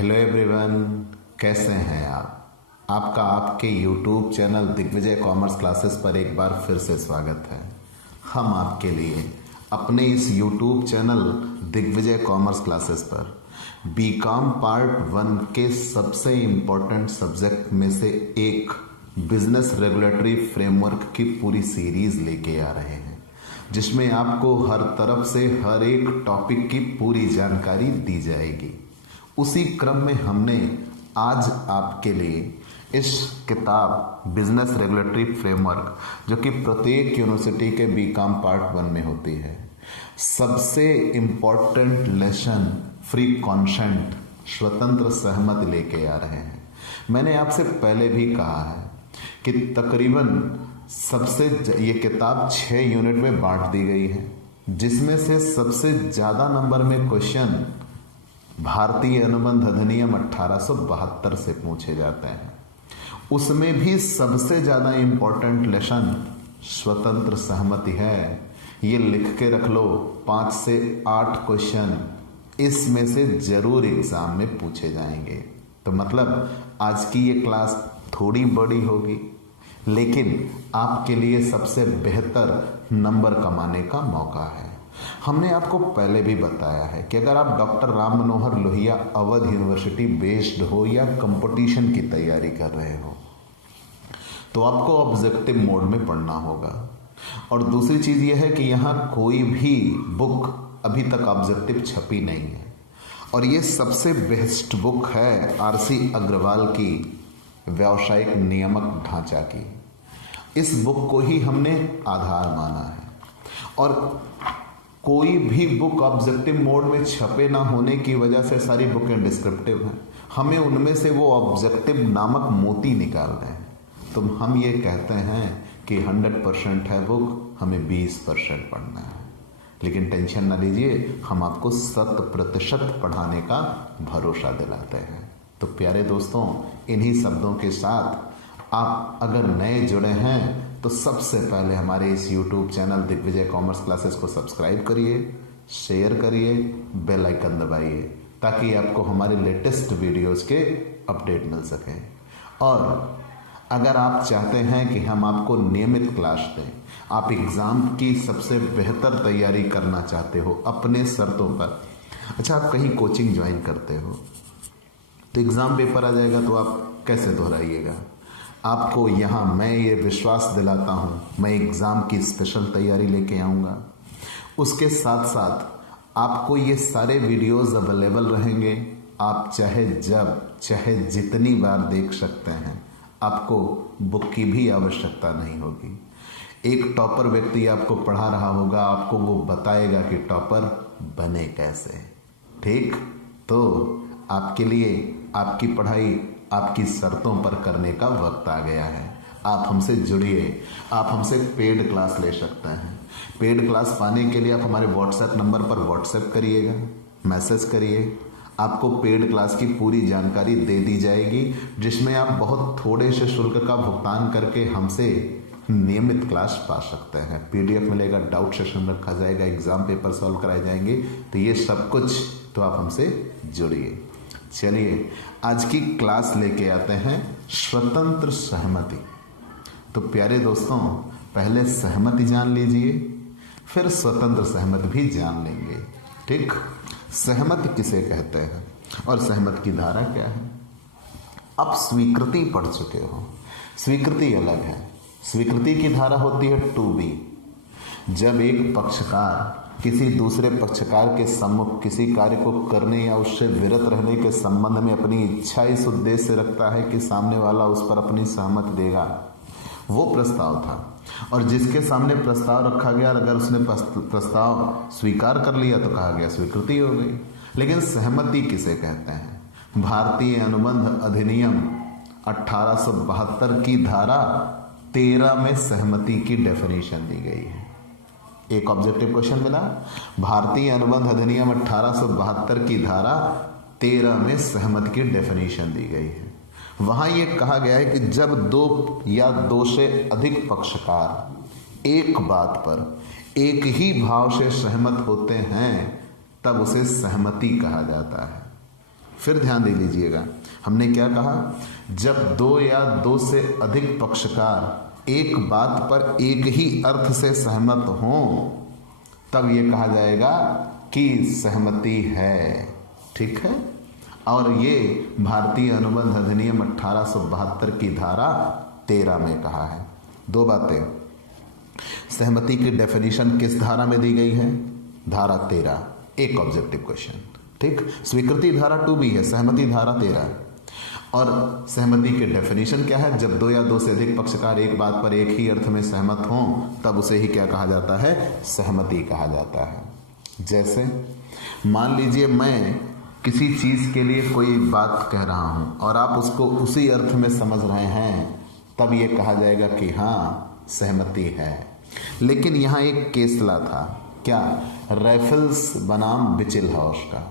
Hello everyone, कैसे हैं आप? आपका आपके YouTube channel Digvijay commerce classes पर एक बार फिर से स्वागत है। हम आपके लिए अपने इस YouTube channel Digvijay commerce classes पर बीकॉम पार्ट 1 के सबसे इम्पोर्टेंट सब्जेक्ट में से एक बिजनेस रेगुलेटरी फ्रेमवर्क की पूरी सीरीज लेके आ रहे हैं, जिसमें आपको हर तरफ से हर एक टॉपिक की पूरी जानकारी दी जाएगी। उसी क्रम में हमने आज आपके लिए इस किताब बिजनेस रेगुलेटरी फ्रेमवर्क, जो कि प्रत्येक यूनिवर्सिटी के बीकॉम पार्ट 1 में होती है, सबसे इम्पोर्टेंट लेसन फ्री कॉन्सेंट स्वतंत्र सहमति लेके आ रहे हैं। मैंने आपसे पहले भी कहा है कि तकरीबन ये किताब 6 यूनिट में बांट दी गई है, जिसमें से सबसे ज़्यादा नंबर में क्वेश्चन भारतीय अनुबंध अधिनियम 1872 से पूछे जाते हैं। उसमें भी सबसे ज़्यादा इम्पोर्टेंट लेसन स्वतंत्र सहमति है। ये लिख के रख लो, 5 से 8 क्वेश्चन इसमें से जरूर एग्जाम में पूछे जाएंगे। तो मतलब आज की ये क्लास थोड़ी बड़ी होगी, लेकिन आपके लिए सबसे बेहतर नंबर कमाने का मौका है। हमने आपको पहले भी बताया है कि अगर आप doctor Ram Manohar Lohia Awadh university based हो या कंपटीशन की तैयारी कर रहे हो, तो आपको ऑब्जेक्टिव मोड में पढ़ना होगा। और दूसरी चीज़ यह है कि यहाँ कोई भी बुक अभी तक ऑब्जेक्टिव छपी नहीं है, और ये सबसे बेस्ट बुक है आरसी अग्रवाल की व्यावसायिक नियामक ढांचा की। इस बुक को ही हमने आधार माना है, और कोई भी बुक ऑब्जेक्टिव मोड में छपे ना होने की वजह से सारी बुकें डिस्क्रिप्टिव हैं। हमें उनमें से वो ऑब्जेक्टिव नामक मोती निकालने हैं। तो हम ये कहते हैं कि 100% है बुक, हमें 20% पढ़ना है। लेकिन टेंशन ना लीजिए, हम आपको 100% पढ़ाने का भरोसा दिलाते हैं। तो प्यारे दोस्तों, इन्हीं शब्दों के साथ आप अगर नए जुड़े हैं तो सबसे पहले हमारे इस YouTube channel Digvijay commerce classes को सब्सक्राइब करिए, शेयर करिए, बेल आइकन दबाइए, ताकि आपको हमारे लेटेस्ट वीडियोस के अपडेट मिल सके। और अगर आप चाहते हैं कि हम आपको नियमित क्लास दें, आप एग्ज़ाम की सबसे बेहतर तैयारी करना चाहते हो अपने शर्तों पर, अच्छा आप कहीं कोचिंग ज्वाइन करते हो तो एग्ज़ाम पेपर आ जाएगा तो आप कैसे दोहराइएगा? आपको यहाँ मैं ये विश्वास दिलाता हूँ, मैं एग्ज़ाम की स्पेशल तैयारी लेके आऊँगा। उसके साथ साथ आपको ये सारे वीडियोस अवेलेबल रहेंगे, आप चाहे जब चाहे जितनी बार देख सकते हैं। आपको बुक की भी आवश्यकता नहीं होगी। एक टॉपर व्यक्ति आपको पढ़ा रहा होगा, आपको वो बताएगा कि टॉपर बने कैसे। ठीक, तो आपके लिए आपकी पढ़ाई आपकी शर्तों पर करने का वक्त आ गया है। आप हमसे जुड़िए, आप हमसे पेड क्लास ले सकते हैं। पेड क्लास पाने के लिए आप हमारे व्हाट्सएप नंबर पर व्हाट्सएप करिएगा, मैसेज करिए, आपको पेड क्लास की पूरी जानकारी दे दी जाएगी, जिसमें आप बहुत थोड़े से शुल्क का भुगतान करके हमसे नियमित क्लास पा सकते हैं। PDF मिलेगा, डाउट सेशन रखा जाएगा, एग्जाम पेपर सॉल्व कराए जाएंगे। तो ये सब कुछ तो आप हमसे जुड़िए। चलिए आज की क्लास लेके आते हैं स्वतंत्र सहमति। तो प्यारे दोस्तों, पहले सहमति जान लीजिए, फिर स्वतंत्र सहमति भी जान लेंगे। ठीक, सहमति किसे कहते हैं और सहमति की धारा क्या है? अब स्वीकृति पढ़ चुके हो, स्वीकृति अलग है। स्वीकृति की धारा होती है 2B। जब एक पक्षकार किसी दूसरे पक्षकार के सम्मुख किसी कार्य को करने या उससे विरत रहने के संबंध में अपनी इच्छा इस उद्देश्य से रखता है कि सामने वाला उस पर अपनी सहमति देगा, वो प्रस्ताव था। और जिसके सामने प्रस्ताव रखा गया, अगर उसने प्रस्ताव स्वीकार कर लिया तो कहा गया स्वीकृति हो गई। लेकिन सहमति किसे कहते हैं? भारतीय अनुबंध अधिनियम 1872 की धारा 13 में सहमति की डेफिनेशन दी गई है। एक ऑब्जेक्टिव क्वेश्चन मिला, भारतीय अनुबंध अधिनियम 1872 की धारा 13 में सहमति की डेफिनेशन दी गई है। वहां यह कहा गया है कि जब 2 या 2 से अधिक पक्षकार एक बात पर एक ही भाव से सहमत होते हैं, तब उसे सहमति कहा जाता है। फिर ध्यान दे लीजिएगा, हमने क्या कहा, जब दो या दो से अधिक पक्षकार एक बात पर एक ही अर्थ से सहमत हों तब ये कहा जाएगा कि सहमति है। ठीक है, और ये भारतीय अनुबंध अधिनियम 1872 की धारा 13 में कहा है। दो बातें, सहमति की डेफिनेशन किस धारा में दी गई है, धारा 13, एक ऑब्जेक्टिव क्वेश्चन। ठीक, स्वीकृति धारा 2 भी है, सहमति धारा 13। और सहमति की डेफिनेशन क्या है, जब दो या दो से अधिक पक्षकार एक बात पर एक ही अर्थ में सहमत हों तब उसे ही क्या कहा जाता है, सहमति कहा जाता है। जैसे मान लीजिए मैं किसी चीज के लिए कोई बात कह रहा हूं और आप उसको उसी अर्थ में समझ रहे हैं, तब ये कहा जाएगा कि हाँ सहमति है। लेकिन यहां एक केसला था, क्या, रैफल्स बनाम बिचिलहाउस का।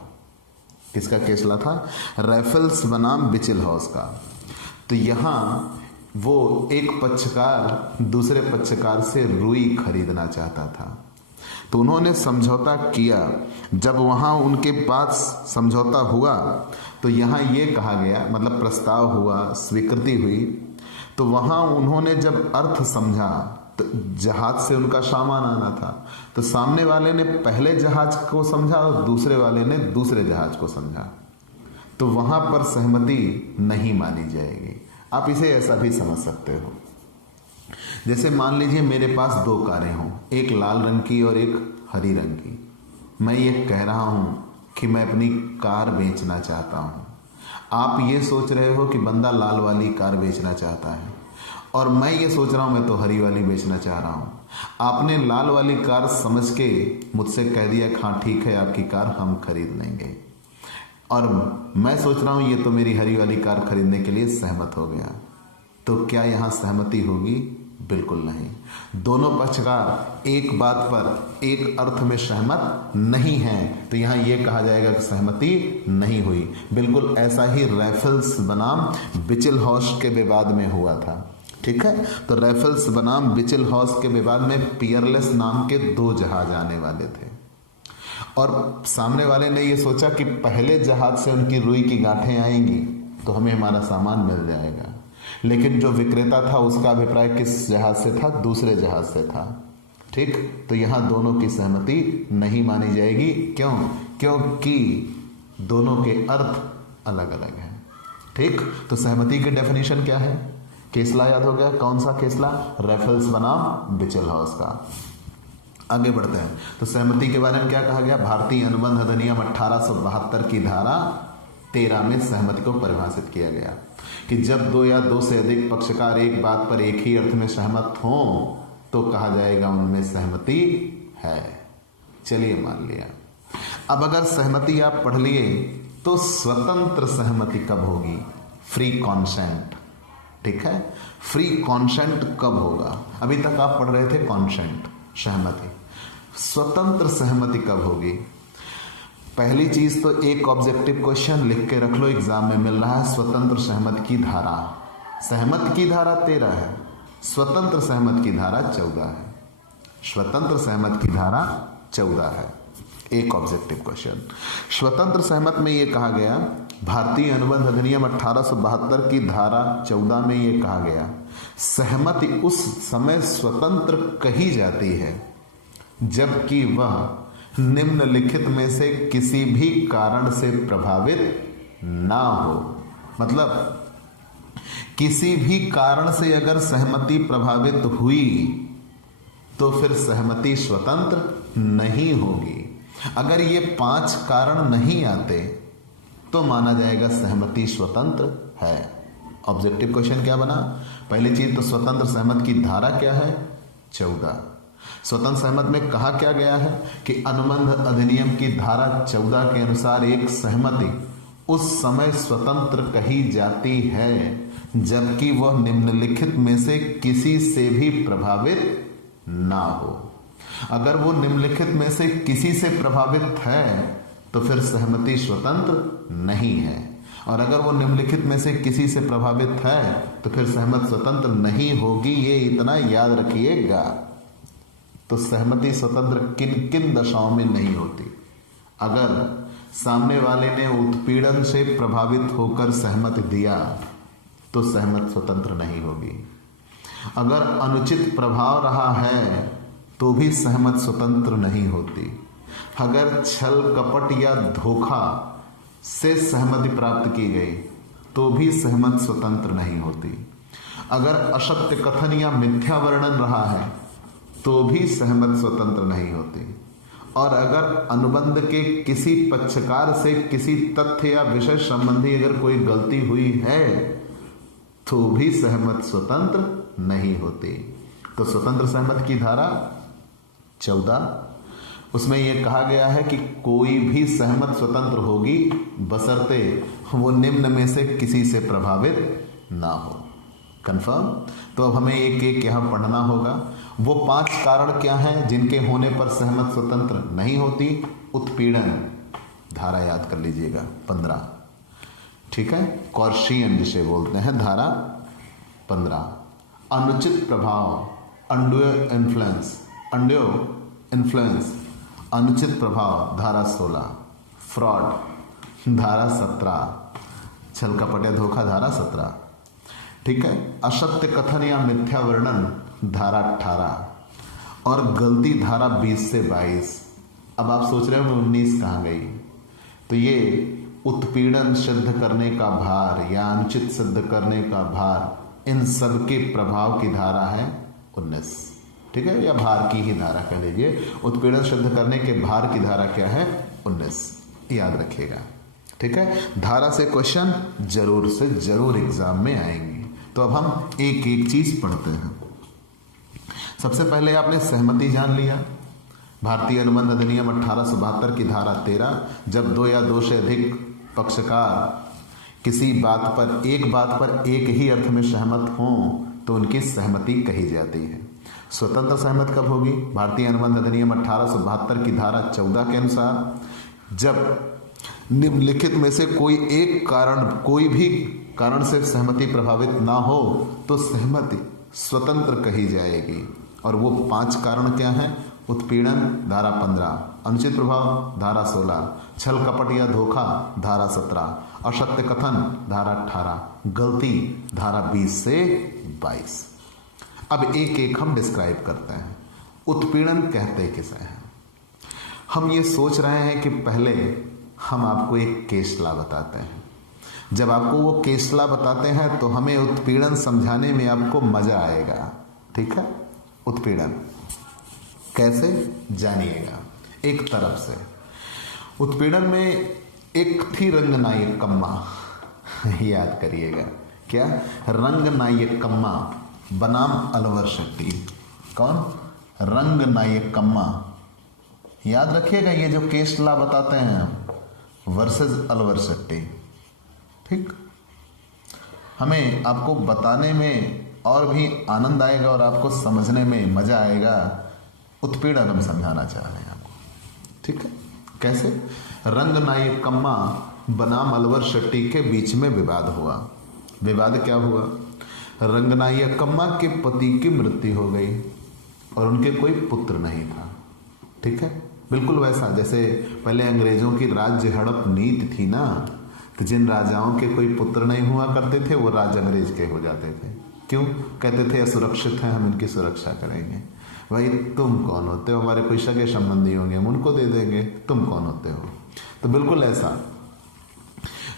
किसका केसला था, रैफल्स बनाम बिचिलहाउस का। तो यहां वो एक पक्षकार दूसरे पक्षकार से रुई खरीदना चाहता था, तो उन्होंने समझौता किया। जब वहां उनके पास समझौता हुआ तो यहां ये कहा गया, मतलब प्रस्ताव हुआ, स्वीकृति हुई, तो वहां उन्होंने जब अर्थ समझा तो जहाज से उनका सामान आना था, तो सामने वाले ने पहले जहाज को समझा और दूसरे वाले ने दूसरे जहाज को समझा, तो वहां पर सहमति नहीं मानी जाएगी। आप इसे ऐसा भी समझ सकते हो, जैसे मान लीजिए मेरे पास दो कारें हों, एक लाल रंग की और एक हरी रंग की। मैं ये कह रहा हूं कि मैं अपनी कार बेचना चाहता हूं, आप ये सोच रहे हो कि बंदा लाल वाली कार बेचना चाहता है और मैं ये सोच रहा हूं मैं तो हरी वाली बेचना चाह रहा हूं। आपने लाल वाली कार समझ के मुझसे कह दिया हाँ ठीक है आपकी कार हम खरीद लेंगे, और मैं सोच रहा हूं ये तो मेरी हरी वाली कार खरीदने के लिए सहमत हो गया, तो क्या यहां सहमति होगी? बिल्कुल नहीं। दोनों पक्षकार एक बात पर एक अर्थ में सहमत नहीं हैं, तो यहां यह कहा जाएगा कि सहमति नहीं हुई। बिल्कुल ऐसा ही रैफल्स बनाम बिचिलहाउस के विवाद में हुआ था। ठीक है, तो रैफल्स बनाम बिचिलहाउस के विवाद में पियरलेस नाम के दो जहाज आने वाले थे और सामने वाले ने यह सोचा कि पहले जहाज से उनकी रुई की गांठें आएंगी तो हमें हमारा सामान मिल जाएगा, लेकिन जो विक्रेता था उसका अभिप्राय किस जहाज से था? दूसरे जहाज से था। ठीक, तो यहां दोनों की सहमति नहीं मानी जाएगी। क्यों? क्योंकि दोनों के अर्थ अलग अलग हैं। ठीक, तो सहमति की डेफिनेशन क्या है? केसला याद हो गया, कौन सा केसला? रैफल्स बनाम बिचिलहाउस का। आगे बढ़ते हैं, तो सहमति के बारे में क्या कहा गया? भारतीय अनुबंध अधिनियम 1872 की धारा 13 में सहमति को परिभाषित किया गया कि जब दो या दो से अधिक पक्षकार एक बात पर एक ही अर्थ में सहमत हों तो कहा जाएगा उनमें सहमति है। चलिए मान लिया। अब अगर सहमति आप पढ़ लिए तो स्वतंत्र सहमति कब होगी? Free consent. ठीक है, फ्री कॉन्सेंट कब होगा? अभी तक आप पढ़ रहे थे कॉन्सेंट, सहमति। स्वतंत्र सहमति कब होगी? पहली चीज तो एक ऑब्जेक्टिव क्वेश्चन लिख के रख लो, एग्जाम में मिल रहा है। स्वतंत्र सहमत की धारा, सहमत की धारा 13 है, स्वतंत्र सहमत की धारा 14 है। स्वतंत्र सहमत की धारा 14 है। एक ऑब्जेक्टिव क्वेश्चन, स्वतंत्र सहमत में यह कहा गया, भारतीय अनुबंध अधिनियम 1872 की धारा 14 में यह कहा गया, सहमति उस समय स्वतंत्र कही जाती है जबकि वह निम्नलिखित में से किसी भी कारण से प्रभावित ना हो। मतलब किसी भी कारण से अगर सहमति प्रभावित हुई तो फिर सहमति स्वतंत्र नहीं होगी। अगर ये 5 कारण नहीं आते तो माना जाएगा सहमति स्वतंत्र है। ऑब्जेक्टिव क्वेश्चन क्या बना? पहली चीज तो स्वतंत्र सहमत की धारा क्या है? 14। स्वतंत्र सहमत में कहा क्या गया है कि अनुबंध अधिनियम की धारा 14 के अनुसार एक सहमति उस समय स्वतंत्र कही जाती है जबकि वह निम्नलिखित में से किसी से भी प्रभावित ना हो। अगर वो निम्नलिखित में से किसी से प्रभावित है तो फिर सहमति स्वतंत्र नहीं है, और अगर वो निम्नलिखित में से किसी से प्रभावित है तो फिर सहमत स्वतंत्र नहीं होगी। ये इतना याद रखिएगा। तो सहमति स्वतंत्र किन किन दशाओं में नहीं होती? अगर सामने वाले ने उत्पीड़न से प्रभावित होकर सहमति दिया तो सहमत स्वतंत्र नहीं होगी। अगर अनुचित प्रभाव रहा है तो भी सहमत स्वतंत्र नहीं होती। अगर छल कपट या धोखा से सहमति प्राप्त की गई तो भी सहमत स्वतंत्र नहीं होती। अगर असत्य कथन या मिथ्या वर्णन रहा है तो भी सहमत स्वतंत्र नहीं होती। और अगर अनुबंध के किसी पक्षकार से किसी तथ्य या विषय संबंधी अगर कोई गलती हुई है तो भी सहमत स्वतंत्र नहीं होती। तो स्वतंत्र सहमत की धारा 14, उसमें यह कहा गया है कि कोई भी सहमत स्वतंत्र होगी बशर्ते वो निम्न में से किसी से प्रभावित ना हो। कंफर्म। तो अब हमें एक एक यहां पढ़ना होगा। वो 5 कारण क्या हैं जिनके होने पर सहमत स्वतंत्र नहीं होती? उत्पीड़न, धारा याद कर लीजिएगा 15, ठीक है, कॉर्शियन जिसे बोलते हैं, धारा 15। अनुचित प्रभाव, अनड्यू इन्फ्लुएंस, अनुचित प्रभाव, धारा 16। फ्रॉड, धारा 17। छल कपट या धोखा, धारा 17, ठीक है। असत्य कथन या मिथ्या वर्णन, धारा 18। और गलती, धारा 20 से 22। अब आप सोच रहे हो 19 कहाँ गई? तो ये उत्पीड़न सिद्ध करने का भार या अनुचित सिद्ध करने का भार, इन सब के प्रभाव की धारा है 19, ठीक है, या भार की ही धारा कह लीजिए। उत्पीड़न सिद्ध करने के भार की धारा क्या है? 19, याद रखिएगा, ठीक है। धारा से क्वेश्चन जरूर से जरूर एग्जाम में आएंगे। तो अब हम एक एक चीज पढ़ते हैं। सबसे पहले आपने सहमति जान लिया। भारतीय अनुबंध अधिनियम 1872 की धारा 13, जब 2 या 2 से अधिक पक्षकार किसी बात पर एक ही अर्थ में सहमत हों तो उनकी सहमति कही जाती है। स्वतंत्र सहमत कब होगी? भारतीय अनुबंध अधिनियम 1872 की धारा 14 के अनुसार, जब निम्नलिखित में से कोई भी कारण से सहमति प्रभावित ना हो तो सहमति स्वतंत्र कही जाएगी। और वो 5 कारण क्या हैं? उत्पीड़न, धारा 15, अनुचित प्रभाव, धारा 16, छल कपट या धोखा, धारा 17, असत्य कथन, धारा 18, गलती, धारा 20 से 22। अब एक एक हम डिस्क्राइब करते हैं। उत्पीड़न कहते किसे हैं? हम ये सोच रहे हैं कि पहले हम आपको एक केसला बताते हैं। जब आपको वो केसला बताते हैं तो हमें उत्पीड़न समझाने में आपको मजा आएगा, ठीक है। उत्पीड़न कैसे जानिएगा। एक तरफ से उत्पीड़न में एक थी रंगनायकम्मा, याद करिएगा, क्या? रंगनायकम्मा बनाम अलवर शेट्टी। कौन? रंगनायकम्मा, याद रखिएगा। ये जो केसला बताते हैं वर्सेस अलवर शेट्टी, ठीक। हमें आपको बताने में और भी आनंद आएगा और आपको समझने में मजा आएगा। उत्पीड़न हम समझाना चाह रहे हैं आपको, ठीक है। कैसे? रंगनायकम्मा बनाम अलवर शेट्टी के बीच में विवाद हुआ। विवाद क्या हुआ? रंगनायकम्मा के पति की मृत्यु हो गई और उनके कोई पुत्र नहीं था, ठीक है। बिल्कुल वैसा जैसे पहले अंग्रेजों की राज्य हड़प नीति थी ना, तो जिन राजाओं के कोई पुत्र नहीं हुआ करते थे वो राज अंग्रेज के हो जाते थे। क्यों? कहते थे असुरक्षित हैं, हम इनकी सुरक्षा करेंगे। भाई तुम कौन होते हो? हमारे कोई सगे संबंधी होंगे, हम उनको दे देंगे, तुम कौन होते हो? तो बिल्कुल ऐसा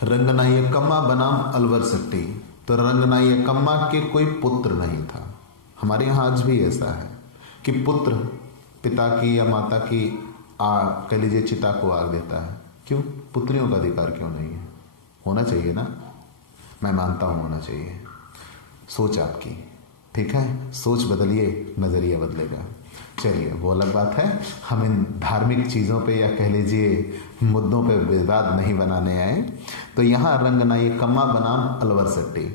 रंगनायकम्मा बनाम अलवर शेट्टी। तो रंगनायकम्मा के कोई पुत्र नहीं था। हमारे यहाँ आज भी ऐसा है कि पुत्र पिता की या माता की कह लीजिए चिता को आग देता है। क्यों? पुत्रियों का अधिकार क्यों नहीं है? होना चाहिए ना, मैं मानता हूँ होना चाहिए। सोच आपकी, ठीक है, सोच बदलिए, नजरिया बदलेगा। चलिए वो अलग बात है। हम इन धार्मिक चीज़ों पे या कह लीजिए मुद्दों पे विवाद नहीं बनाने आए। तो यहाँ रंगनायकम्मा बनाम अलवर शेट्टी।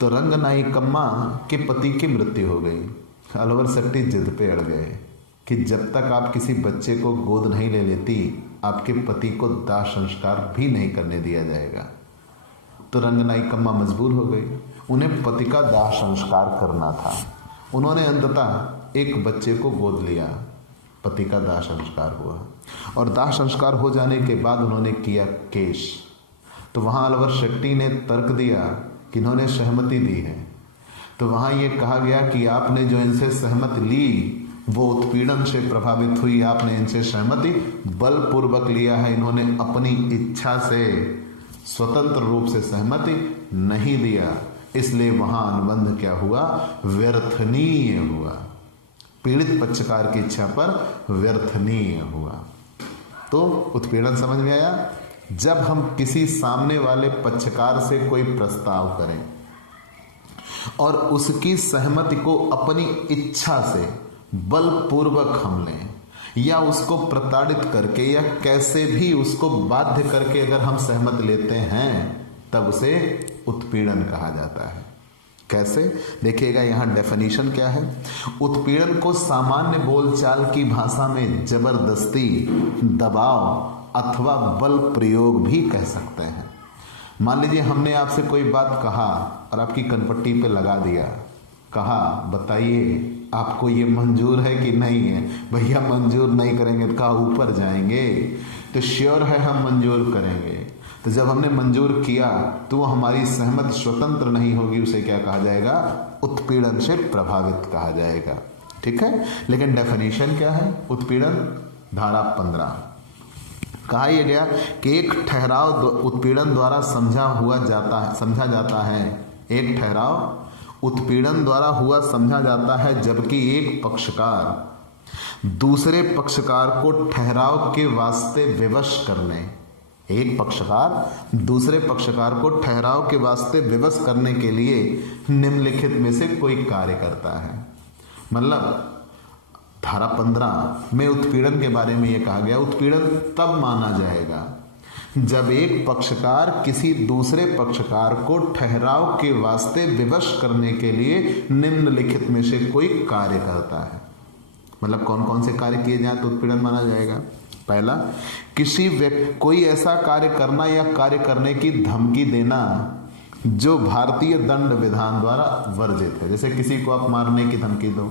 तो रंगनायकम्मा के पति की मृत्यु हो गई। अलवर शेट्टी जिद पे अड़ गए कि जब तक आप किसी बच्चे को गोद नहीं ले लेती आपके पति को दाह संस्कार भी नहीं करने दिया जाएगा। तो रंगनायकम्मा मजबूर हो गई, उन्हें पति का दाह संस्कार करना था। उन्होंने अंततः एक बच्चे को गोद लिया, पति का दाह संस्कार हुआ और दाह संस्कार हो जाने के बाद उन्होंने किया केश, तो वहाँ अलवर शेट्टी ने तर्क दिया कि इन्होंने सहमति दी है, तो वहाँ ये कहा गया कि आपने जो इनसे सहमति ली वो उत्पीड़न से प्रभावित हुई, आपने इनसे सहमति बलपूर्वक लिया है, इन्होंने अपनी इच्छा से स्वतंत्र रूप से सहमति नहीं दिया, इसलिए वहां अनुबंध क्या हुआ, व्यर्थनीय हुआ, पीड़ित पक्षकार की इच्छा पर व्यर्थनीय हुआ। तो उत्पीड़न समझ में आया, जब हम किसी सामने वाले पक्षकार से कोई प्रस्ताव करें और उसकी सहमति को अपनी इच्छा से बलपूर्वक हम लें या उसको प्रताड़ित करके या कैसे भी उसको बाध्य करके अगर हम सहमत लेते हैं तब उसे उत्पीड़न कहा जाता है। कैसे, देखिएगा यहाँ डेफिनेशन क्या है। उत्पीड़न को सामान्य बोलचाल की भाषा में जबरदस्ती, दबाव अथवा बल प्रयोग भी कह सकते हैं। मान लीजिए हमने आपसे कोई बात कहा और आपकी कनपट्टी पे लगा दिया, कहा बताइए आपको ये मंजूर है कि नहीं है। भैया मंजूर नहीं करेंगे तो कहा ऊपर जाएंगे, तो श्योर है हम मंजूर करेंगे। तो जब हमने मंजूर किया तो वो हमारी सहमति स्वतंत्र नहीं होगी, उसे क्या कहा जाएगा, उत्पीड़न से प्रभावित कहा जाएगा। ठीक है, लेकिन डेफिनेशन क्या है उत्पीड़न, धारा 15 कहा यह गया कि एक ठहराव उत्पीड़न द्वारा समझा जाता है, एक ठहराव उत्पीड़न द्वारा हुआ समझा जाता है, जबकि एक पक्षकार दूसरे पक्षकार को ठहराव के वास्ते विवश करने, एक पक्षकार दूसरे पक्षकार को ठहराव के वास्ते विवश करने के लिए निम्नलिखित में से कोई कार्य करता है। मतलब धारा 15 में उत्पीड़न के बारे में यह कहा गया, उत्पीड़न तब माना जाएगा जब एक पक्षकार किसी दूसरे पक्षकार को ठहराव के वास्ते विवश करने के लिए निम्नलिखित में से कोई कार्य करता है। मतलब कौन कौन से कार्य किए जाए तो उत्पीड़न माना जाएगा। पहला, किसी व्यक्ति कोई ऐसा कार्य करना या कार्य करने की धमकी देना जो भारतीय दंड विधान द्वारा वर्जित है। जैसे किसी को आप मारने की धमकी दो,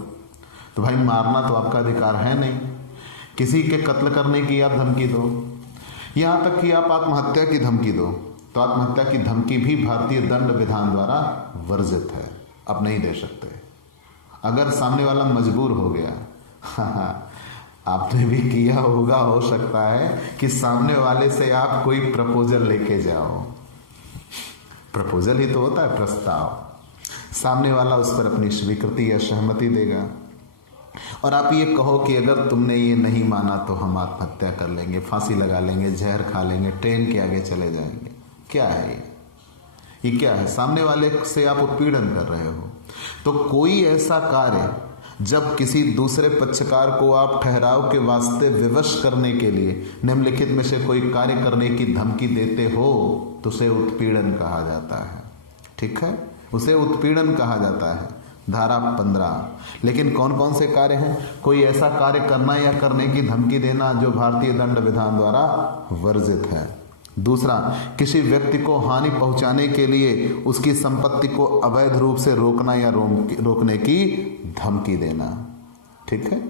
तो भाई मारना तो आपका अधिकार है नहीं। किसी के कत्ल करने की आप धमकी दो, यहाँ तक कि आप आत्महत्या की धमकी दो, तो आत्महत्या की धमकी भी भारतीय दंड विधान द्वारा वर्जित है, आप नहीं दे सकते। अगर सामने वाला मजबूर हो गया, आपने भी किया होगा, हो सकता है कि सामने वाले से आप कोई प्रपोजल लेके जाओ, प्रपोजल ही तो होता है प्रस्ताव, सामने वाला उस पर अपनी स्वीकृति या सहमति देगा और आप ये कहो कि अगर तुमने ये नहीं माना तो हम आत्महत्या कर लेंगे, फांसी लगा लेंगे, जहर खा लेंगे, ट्रेन के आगे चले जाएंगे। क्या है ये क्या है? सामने वाले से आप उत्पीड़न कर रहे हो। तो कोई ऐसा कार्य जब किसी दूसरे पक्षकार को आप ठहराव के वास्ते विवश करने के लिए निम्नलिखित में से कोई कार्य करने की धमकी देते हो तो उसे उत्पीड़न कहा जाता है। ठीक है, उसे उत्पीड़न कहा जाता है, धारा 15। लेकिन कौन कौन से कार्य हैं? कोई ऐसा कार्य करना या करने की धमकी देना जो भारतीय दंड विधान द्वारा वर्जित है। दूसरा, किसी व्यक्ति को हानि पहुंचाने के लिए उसकी संपत्ति को अवैध रूप से रोकना या रोकने की धमकी देना। ठीक है,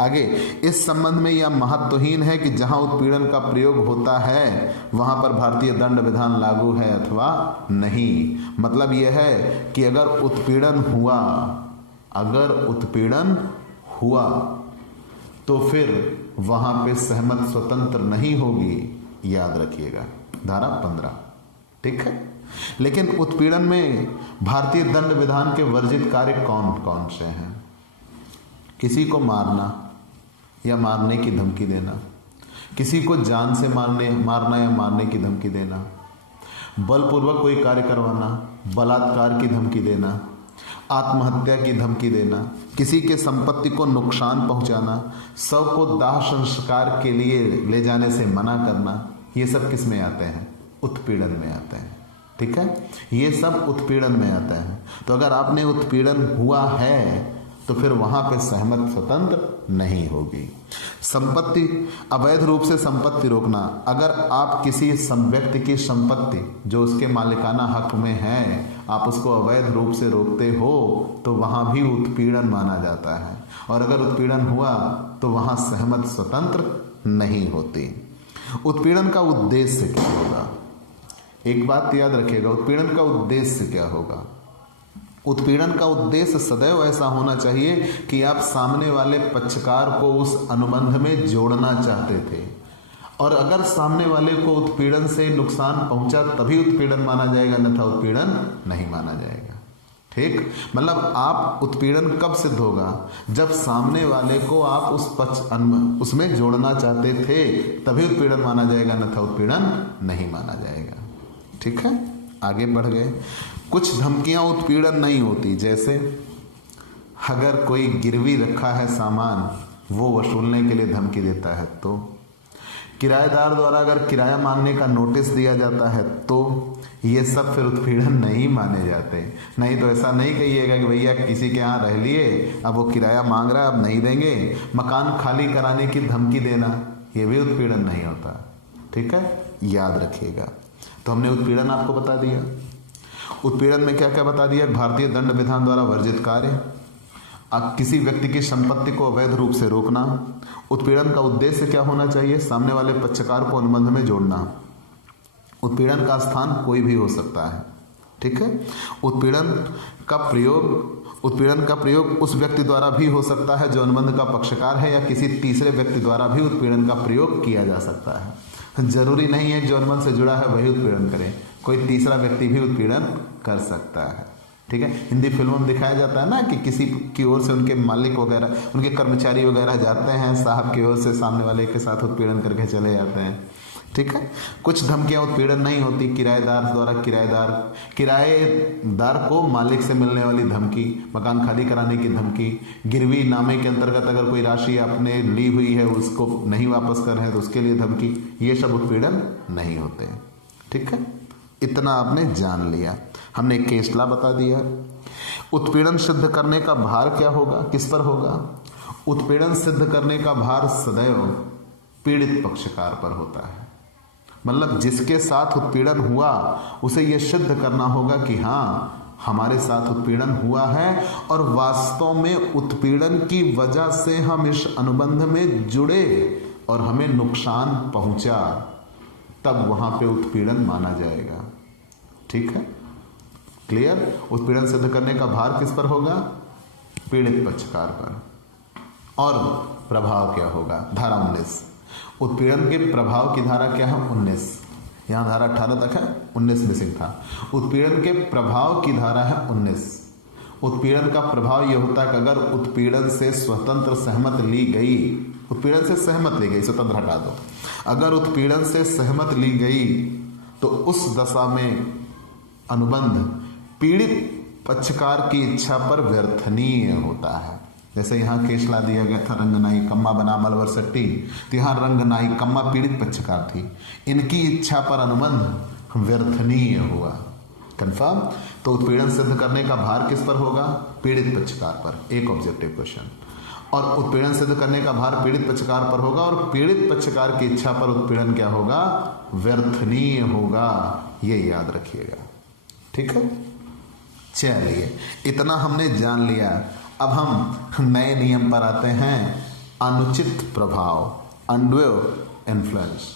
आगे इस संबंध में यह महत्वहीन है कि जहां उत्पीड़न का प्रयोग होता है वहां पर भारतीय दंड विधान लागू है अथवा नहीं। मतलब यह है कि अगर उत्पीड़न हुआ तो फिर वहां पे सहमत स्वतंत्र नहीं होगी, याद रखिएगा, धारा 15। ठीक है, लेकिन उत्पीड़न में भारतीय दंड विधान के वर्जित कार्य कौन कौन से हैं? किसी को मारना या मारने की धमकी देना, किसी को जान से मारना या मारने की धमकी देना, बलपूर्वक कोई कार्य करवाना, बलात्कार की धमकी देना, आत्महत्या की धमकी देना, किसी के संपत्ति को नुकसान पहुंचाना, शव को दाह संस्कार के लिए ले जाने से मना करना, ये सब किस में आते हैं? उत्पीड़न में आते हैं। ठीक है, ये सब उत्पीड़न में आते हैं। तो अगर आपने उत्पीड़न हुआ है तो फिर वहां पे सहमत स्वतंत्र नहीं होगी। संपत्ति, अवैध रूप से संपत्ति रोकना, अगर आप किसी व्यक्ति की संपत्ति जो उसके मालिकाना हक में है आप उसको अवैध रूप से रोकते हो तो वहां भी उत्पीड़न माना जाता है, और अगर उत्पीड़न हुआ तो वहां सहमत स्वतंत्र नहीं होती। उत्पीड़न का उद्देश्य क्या होगा? एक बात याद रखिएगा, उत्पीड़न का उद्देश्य क्या होगा? उत्पीड़न का उद्देश्य सदैव ऐसा होना चाहिए कि आप सामने वाले पक्षकार को उस अनुबंध में जोड़ना चाहते थे, और अगर सामने वाले को उत्पीड़न से नुकसान पहुंचा तभी उत्पीड़न माना जाएगा, अन्यथा उत्पीड़न नहीं माना जाएगा। ठीक, मतलब आप उत्पीड़न कब सिद्ध होगा? जब सामने वाले को आप उसमें जोड़ना चाहते थे तभी उत्पीड़न माना जाएगा, अन्यथा उत्पीड़न नहीं माना जाएगा। ठीक है, आगे बढ़ गए। कुछ धमकियां उत्पीड़न नहीं होती, जैसे अगर कोई गिरवी रखा है सामान वो वसूलने के लिए धमकी देता है, तो किराएदार द्वारा अगर किराया मांगने का नोटिस दिया जाता है तो ये सब फिर उत्पीड़न नहीं माने जाते। नहीं तो ऐसा नहीं कहिएगा कि भैया किसी के यहाँ रह लिए, अब वो किराया मांग रहा है अब नहीं देंगे, मकान खाली कराने की धमकी देना, ये भी उत्पीड़न नहीं होता। ठीक है, याद रखिएगा। तो हमने उत्पीड़न आपको बता दिया। उत्पीड़न में क्या क्या बता दिया? भारतीय दंड विधान द्वारा वर्जित कार्य, किसी व्यक्ति की संपत्ति को अवैध रूप से रोकना। उत्पीड़न का उद्देश्य क्या होना चाहिए? सामने वाले पक्षकार को अनुबंध में जोड़ना। उत्पीड़न का स्थान कोई भी हो सकता है। ठीक है, उत्पीड़न का प्रयोग उस व्यक्ति द्वारा भी हो सकता है जो अनुबंध का पक्षकार है, या किसी तीसरे व्यक्ति द्वारा भी उत्पीड़न का प्रयोग किया जा सकता है। जरूरी नहीं है जो अनुबंध से जुड़ा है वही उत्पीड़न करे, कोई तीसरा व्यक्ति भी उत्पीड़न कर सकता है। ठीक है, हिंदी फिल्मों में दिखाया जाता है ना कि किसी की ओर से उनके मालिक वगैरह, उनके कर्मचारी वगैरह जाते हैं, साहब की ओर से सामने वाले के साथ उत्पीड़न करके चले जाते हैं। ठीक है, कुछ धमकियां उत्पीड़न नहीं होती। किराएदार द्वारा किराएदार को मालिक से मिलने वाली धमकी, मकान खाली कराने की धमकी, गिरवी नामे के अंतर्गत अगर कोई राशि आपने ली हुई है उसको नहीं वापस कर रहे हैं तो उसके लिए धमकी, ये सब उत्पीड़न नहीं होते। ठीक है, इतना आपने जान लिया। हमने केसला बता दिया। उत्पीड़न सिद्ध करने का भार क्या होगा, किस पर होगा? उत्पीड़न सिद्ध करने का भार सदैव पीड़ित पक्षकार पर होता है। मतलब जिसके साथ उत्पीड़न हुआ उसे यह सिद्ध करना होगा कि हाँ हमारे साथ उत्पीड़न हुआ है और वास्तव में उत्पीड़न की वजह से हम इस अनुबंध में जुड़े और हमें नुकसान पहुंचा, तब वहां पे उत्पीड़न माना जाएगा। ठीक है, क्लियर? उत्पीड़न सिद्ध करने का भार किस पर होगा? पीड़ित पक्षकार पर। और प्रभाव क्या होगा? धारा 19। उत्पीड़न के प्रभाव की धारा क्या है? 19। यहां धारा 18 तक है, 19 मिसिंग था। उत्पीड़न के प्रभाव की धारा है 19। उत्पीड़न का प्रभाव यह होता है कि अगर उत्पीड़न से स्वतंत्र सहमत ली गई, उत्पीड़न से सहमत ली गई, स्वतंत्र हटा दो, अगर उत्पीड़न से सहमत ली गई तो उस दशा में अनुबंध पीड़ित पक्षकार की इच्छा पर व्यर्थनीय होता है। जैसे यहाँ केस ला दिया गया था रंगनाई कम्मा बनाम अलवर सट्टी, तो यहाँ रंगनाई कम्मा पीड़ित पक्षकार थी, इनकी इच्छा पर अनुबंध व्यर्थनीय हुआ। कंफर्म? तो उत्पीड़न सिद्ध करने का भार किस पर होगा? पीड़ित पक्षकार पर। एक ऑब्जेक्टिव क्वेश्चन। और उत्पीड़न सिद्ध करने का भार पीड़ित पक्षकार पर होगा और पीड़ित पक्षकार की इच्छा पर उत्पीड़न क्या होगा? व्यर्थनीय होगा। ये याद रखिएगा। ठीक है, चलिए इतना हमने जान लिया। अब हम नए नियम पर आते हैं। अनुचित प्रभाव, अनड्यू इन्फ्लुएंस।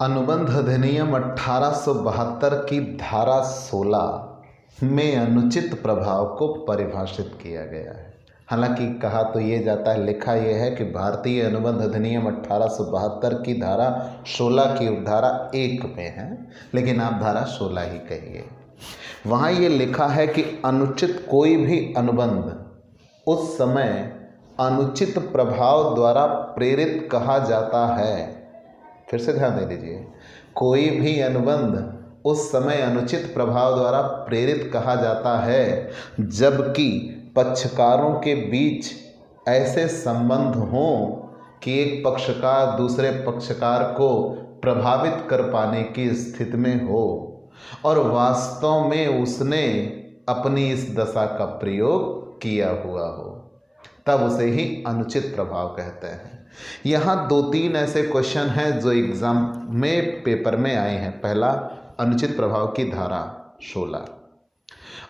अनुबंध अधिनियम 1872 की धारा 16 में अनुचित प्रभाव को परिभाषित किया गया है। हालांकि कहा तो ये जाता है, लिखा यह है कि भारतीय अनुबंध अधिनियम 1872 की धारा 16 की उपधारा 1 में है, लेकिन आप धारा 16 ही कहिए। वहाँ ये लिखा है कि अनुचित कोई भी अनुबंध उस समय अनुचित प्रभाव द्वारा प्रेरित कहा जाता है। फिर से ध्यान दे दीजिए, कोई भी अनुबंध उस समय अनुचित प्रभाव द्वारा प्रेरित कहा जाता है जबकि पक्षकारों के बीच ऐसे संबंध हों कि एक पक्षकार दूसरे पक्षकार को प्रभावित कर पाने की स्थिति में हो और वास्तव में उसने अपनी इस दशा का प्रयोग किया हुआ हो। तब उसे ही अनुचित प्रभाव कहते हैं। यहाँ 2-3 ऐसे क्वेश्चन हैं जो एग्जाम में पेपर में आए हैं। पहला, अनुचित प्रभाव की धारा 16।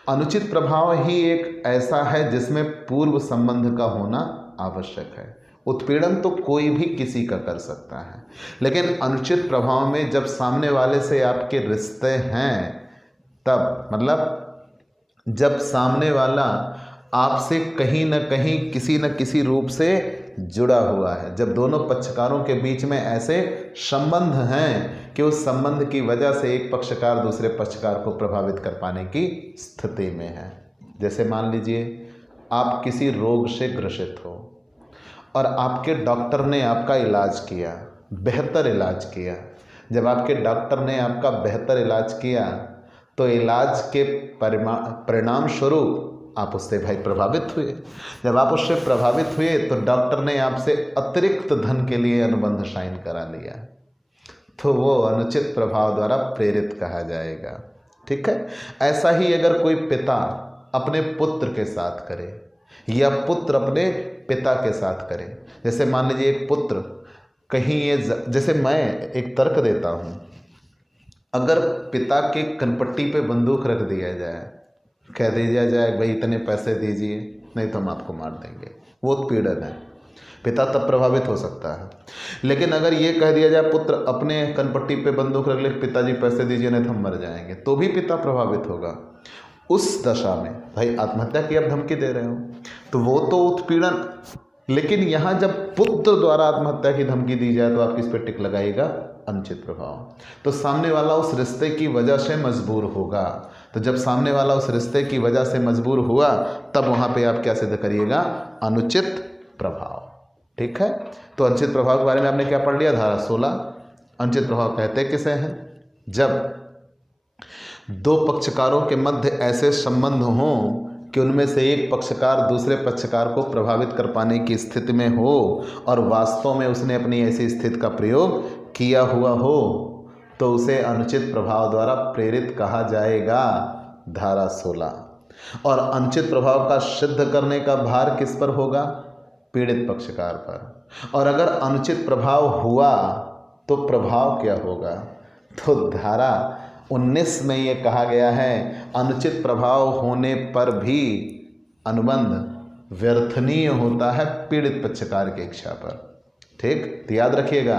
अनुचित प्रभाव ही एक ऐसा है जिसमें पूर्व संबंध का होना आवश्यक है। उत्पीड़न तो कोई भी किसी का कर सकता है, लेकिन अनुचित प्रभाव में जब सामने वाले से आपके रिश्ते हैं, तब मतलब जब सामने वाला आपसे कहीं न कहीं किसी न किसी रूप से जुड़ा हुआ है, जब दोनों पक्षकारों के बीच में ऐसे संबंध हैं कि उस संबंध की वजह से एक पक्षकार दूसरे पक्षकार को प्रभावित कर पाने की स्थिति में है। जैसे मान लीजिए आप किसी रोग से ग्रसित हो और आपके डॉक्टर ने आपका इलाज किया, बेहतर इलाज किया। जब आपके डॉक्टर ने आपका बेहतर इलाज किया तो इलाज के परिणाम स्वरूप आप उससे भाई प्रभावित हुए। जब आप उससे प्रभावित हुए तो डॉक्टर ने आपसे अतिरिक्त धन के लिए अनुबंध साइन करा लिया, तो वो अनुचित प्रभाव द्वारा प्रेरित कहा जाएगा। ठीक है। ऐसा ही अगर कोई पिता अपने पुत्र के साथ करे या पुत्र अपने पिता के साथ करे, जैसे मान लीजिए एक पुत्र कहीं जैसे मैं एक तर्क देता हूँ, अगर पिता के कनपट्टी पे बंदूक रख दिया जाए, कह दिया जाए भाई इतने पैसे दीजिए नहीं तो हम आपको मार देंगे, वो उत्पीड़न है। पिता तब प्रभावित हो सकता है। लेकिन अगर ये कह दिया जाए पुत्र अपने कनपट्टी पे बंदूक रख ले, पिताजी पैसे दीजिए नहीं तो हम मर जाएंगे, तो भी पिता प्रभावित होगा। उस दशा में भाई आत्महत्या की आप धमकी दे रहे हो तो वो तो उत्पीड़न। लेकिन यहाँ जब पुत्र द्वारा आत्महत्या की धमकी दी जाए तो आप किस पे टिक लगाइएगा? अनुचित प्रभाव। तो सामने वाला उस रिश्ते की वजह से मजबूर होगा। तो जब सामने वाला उस रिश्ते की वजह से मजबूर हुआ तब वहाँ पे आप क्या सिद्ध करिएगा? अनुचित प्रभाव। ठीक है। तो अनुचित प्रभाव के बारे में आपने क्या पढ़ लिया? धारा 16। अनुचित प्रभाव कहते किसे हैं? जब दो पक्षकारों के मध्य ऐसे संबंध हों कि उनमें से एक पक्षकार दूसरे पक्षकार को प्रभावित कर पाने की स्थिति में हो और वास्तव में उसने अपनी ऐसी स्थिति का प्रयोग किया हुआ हो तो उसे अनुचित प्रभाव द्वारा प्रेरित कहा जाएगा। धारा 16। और अनुचित प्रभाव का सिद्ध करने का भार किस पर होगा? पीड़ित पक्षकार पर। और अगर अनुचित प्रभाव हुआ तो प्रभाव क्या होगा? तो धारा 19 में ये कहा गया है अनुचित प्रभाव होने पर भी अनुबंध व्यर्थनीय होता है पीड़ित पक्षकार की इच्छा पर। ठीक, तो याद रखिएगा,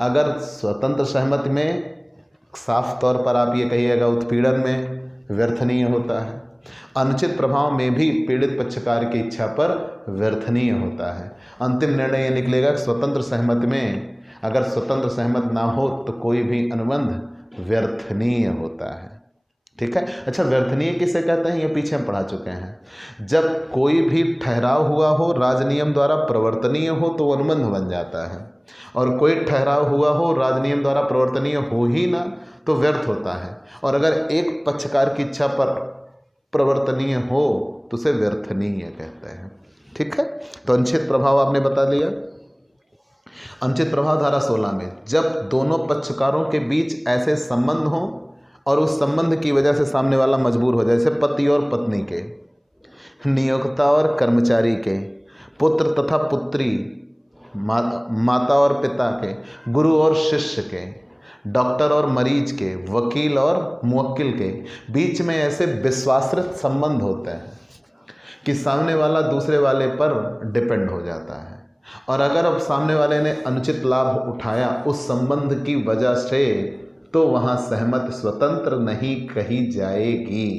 अगर स्वतंत्र सहमति में साफ तौर पर आप ये कहिएगा उत्पीड़न में व्यर्थनीय होता है, अनुचित प्रभाव में भी पीड़ित पक्षकार की इच्छा पर व्यर्थनीय होता है। अंतिम निर्णय ये निकलेगा कि स्वतंत्र सहमति में अगर स्वतंत्र सहमत ना हो तो कोई भी अनुबंध व्यर्थनीय होता है। ठीक है। अच्छा, व्यर्थनीय किसे कहते हैं ये पीछे हम पढ़ा चुके हैं। जब कोई भी ठहराव हुआ हो राजनियम द्वारा प्रवर्तनीय हो तो अनुबंध बन जाता है, और कोई ठहराव हुआ हो राजनियम द्वारा प्रवर्तनीय हो ही ना तो व्यर्थ होता है। और अगर एक पक्षकार की इच्छा पर प्रवर्तनीय हो तो उसे व्यर्थनीय कहते हैं। ठीक है। तो अनुचित प्रभाव आपने बता दिया। अनुचित प्रभाव धारा 16 में जब दोनों पक्षकारों के बीच ऐसे संबंध हों और उस संबंध की वजह से सामने वाला मजबूर हो जाए, जैसे पति और पत्नी के, नियोक्ता और कर्मचारी के, पुत्र तथा पुत्री, माता और पिता के, गुरु और शिष्य के, डॉक्टर और मरीज के, वकील और मुवक्किल के बीच में ऐसे विश्वासरत संबंध होते हैं कि सामने वाला दूसरे वाले पर डिपेंड हो जाता है। और अगर अब सामने वाले ने अनुचित लाभ उठाया उस संबंध की वजह से तो वहाँ सहमति स्वतंत्र नहीं कही जाएगी।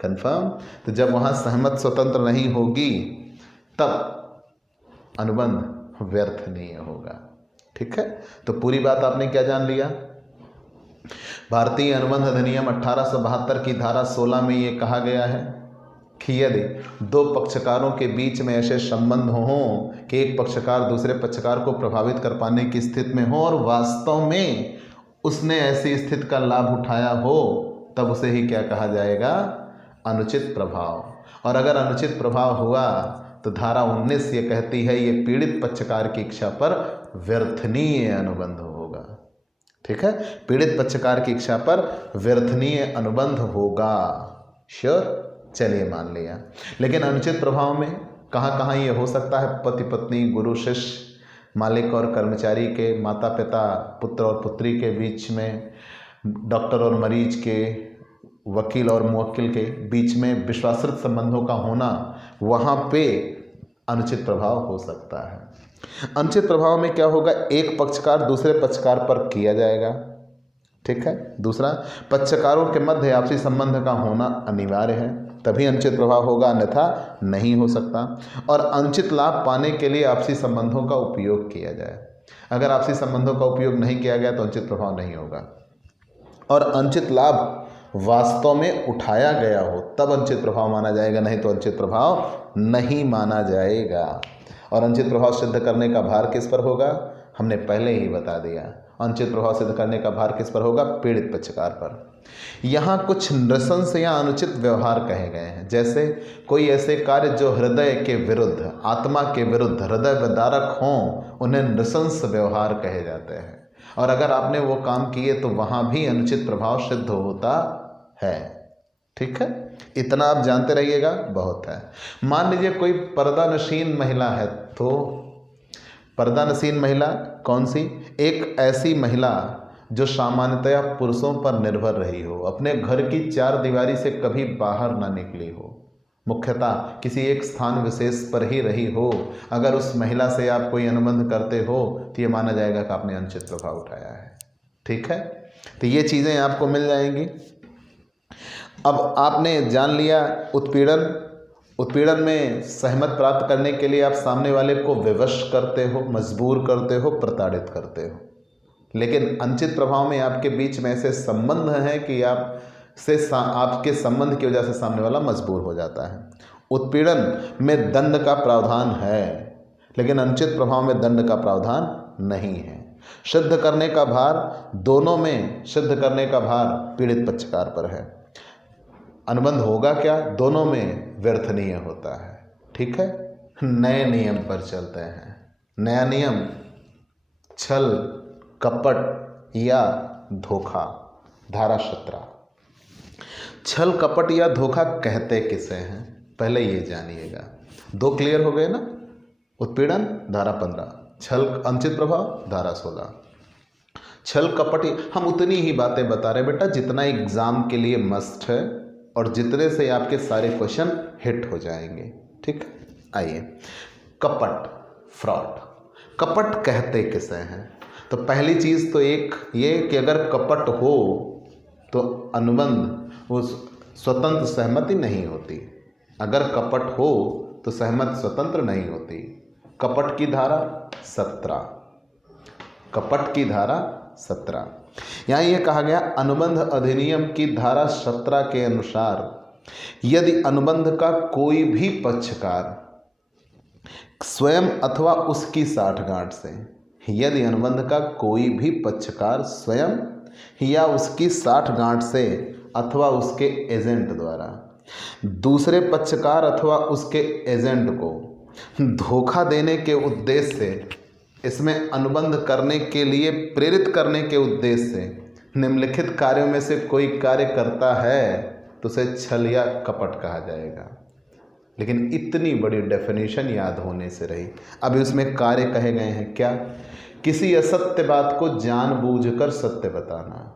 कंफर्म। तो जब वहाँ सहमति स्वतंत्र नहीं होगी तब अनुबंध व्यर्थनीय होगा। ठीक है। तो पूरी बात आपने क्या जान लिया? भारतीय अनुबंध अधिनियम 1872 की धारा 16 में ये कहा गया है कि यदि दो पक्षकारों के बीच में ऐसे संबंध हों कि एक पक्षकार दूसरे पक्षकार को प्रभावित कर पाने की स्थिति में हो और वास्तव में उसने ऐसी स्थिति का लाभ उठाया हो तब उसे ही क्या कहा जाएगा? अनुचित प्रभाव। और अगर अनुचित प्रभाव हुआ तो धारा 19 ये कहती है ये पीड़ित पक्षकार की इच्छा पर व्यर्थनीय अनुबंध होगा। ठीक है। पीड़ित पक्षकार की इच्छा पर व्यर्थनीय अनुबंध होगा। श्योर। चलिए मान लिया। लेकिन अनुचित प्रभाव में कहाँ कहाँ ये हो सकता है? पति पत्नी, गुरु शिष्य, मालिक और कर्मचारी के, माता पिता, पुत्र और पुत्री के बीच में, डॉक्टर और मरीज के, वकील और मुवक्किल के बीच में विश्वासृत संबंधों का होना, वहाँ पे अनुचित प्रभाव हो सकता है। अनुचित प्रभाव में क्या होगा? एक पक्षकार दूसरे पक्षकार पर किया जाएगा, ठीक है। दूसरा, पक्षकारों के मध्य आपसी संबंध का होना अनिवार्य है, तभी अनुचित प्रभाव होगा, अन्यथा नहीं हो सकता। और अनुचित लाभ पाने के लिए आपसी संबंधों का उपयोग किया जाए। अगर आपसी संबंधों का उपयोग नहीं किया गया तो अनुचित प्रभाव नहीं होगा। और अनुचित लाभ वास्तव में उठाया गया हो तब अनुचित प्रभाव माना जाएगा, नहीं तो अनुचित प्रभाव नहीं माना जाएगा। और अनुचित प्रभाव सिद्ध करने का भार किस पर होगा? हमने पहले ही बता दिया। अनुचित प्रभाव सिद्ध करने का भार किस पर होगा? पीड़ित पक्षकार पर। यहाँ कुछ नृशंस या अनुचित व्यवहार कहे गए हैं, जैसे कोई ऐसे कार्य जो हृदय के विरुद्ध, आत्मा के विरुद्ध, हृदय विदारक हों, उन्हें नृशंस व्यवहार कहे जाते हैं। और अगर आपने वो काम किए तो वहाँ भी अनुचित प्रभाव सिद्ध होता है, ठीक है। इतना आप जानते रहिएगा, बहुत है। मान लीजिए कोई पर्दानशीन महिला है, तो पर्दानशीन महिला कौन सी? एक ऐसी महिला जो सामान्यतया पुरुषों पर निर्भर रही हो, अपने घर की चार दीवारी से कभी बाहर ना निकली हो, मुख्यतः किसी एक स्थान विशेष पर ही रही हो। अगर उस महिला से आप कोई अनुबंध करते हो तो ये माना जाएगा कि आपने अनुचित प्रभाव उठाया है, ठीक है। तो ये चीज़ें आपको मिल जाएंगी। अब आपने जान लिया उत्पीड़न। उत्पीड़न में सहमत प्राप्त करने के लिए आप सामने वाले को विवश करते हो, मजबूर करते हो, प्रताड़ित करते हो। लेकिन अनुचित प्रभाव में आपके बीच में ऐसे संबंध हैं कि आपके संबंध की वजह से सामने वाला मजबूर हो जाता है। उत्पीड़न में दंड का प्रावधान है, लेकिन अनुचित प्रभाव में दंड का प्रावधान नहीं है। सिद्ध करने का भार, दोनों में सिद्ध करने का भार पीड़ित पक्षकार पर है। अनुबंध होगा क्या? दोनों में व्यर्थनीय होता है, ठीक है। नए नियम पर चलते हैं। नया नियम, छल, कपट या धोखा। धारा 17। छल, कपट या धोखा कहते किसे हैं, पहले ये जानिएगा। दो क्लियर हो गए ना? उत्पीड़न धारा 15, छल अनुचित प्रभाव धारा 16। छल कपट हम उतनी ही बातें बता रहे बेटा जितना एग्जाम के लिए मस्ट है और जितने से आपके सारे क्वेश्चन हिट हो जाएंगे, ठीक। आइए, कपट, फ्रॉड। कपट कहते किसे हैं? तो पहली चीज़ तो एक ये कि अगर कपट हो तो अनुबंध वो स्वतंत्र सहमति नहीं होती। अगर कपट हो तो सहमति स्वतंत्र नहीं होती। कपट की धारा 17। कपट की धारा 17। यहाँ ये कहा गया, अनुबंध अधिनियम की धारा 17 के अनुसार यदि अनुबंध का कोई भी पक्षकार स्वयं अथवा उसकी साठगांठ से, यदि अनुबंध का कोई भी पक्षकार स्वयं या उसकी साठगांठ से अथवा उसके एजेंट द्वारा दूसरे पक्षकार अथवा उसके एजेंट को धोखा देने के उद्देश्य से, इसमें अनुबंध करने के लिए प्रेरित करने के उद्देश्य से निम्नलिखित कार्यों में से कोई कार्य करता है तो उसे छल या कपट कहा जाएगा। लेकिन इतनी बड़ी डेफिनेशन याद होने से रही। अभी उसमें कार्य कहे गए हैं क्या? किसी असत्य बात को जानबूझकर सत्य बताना।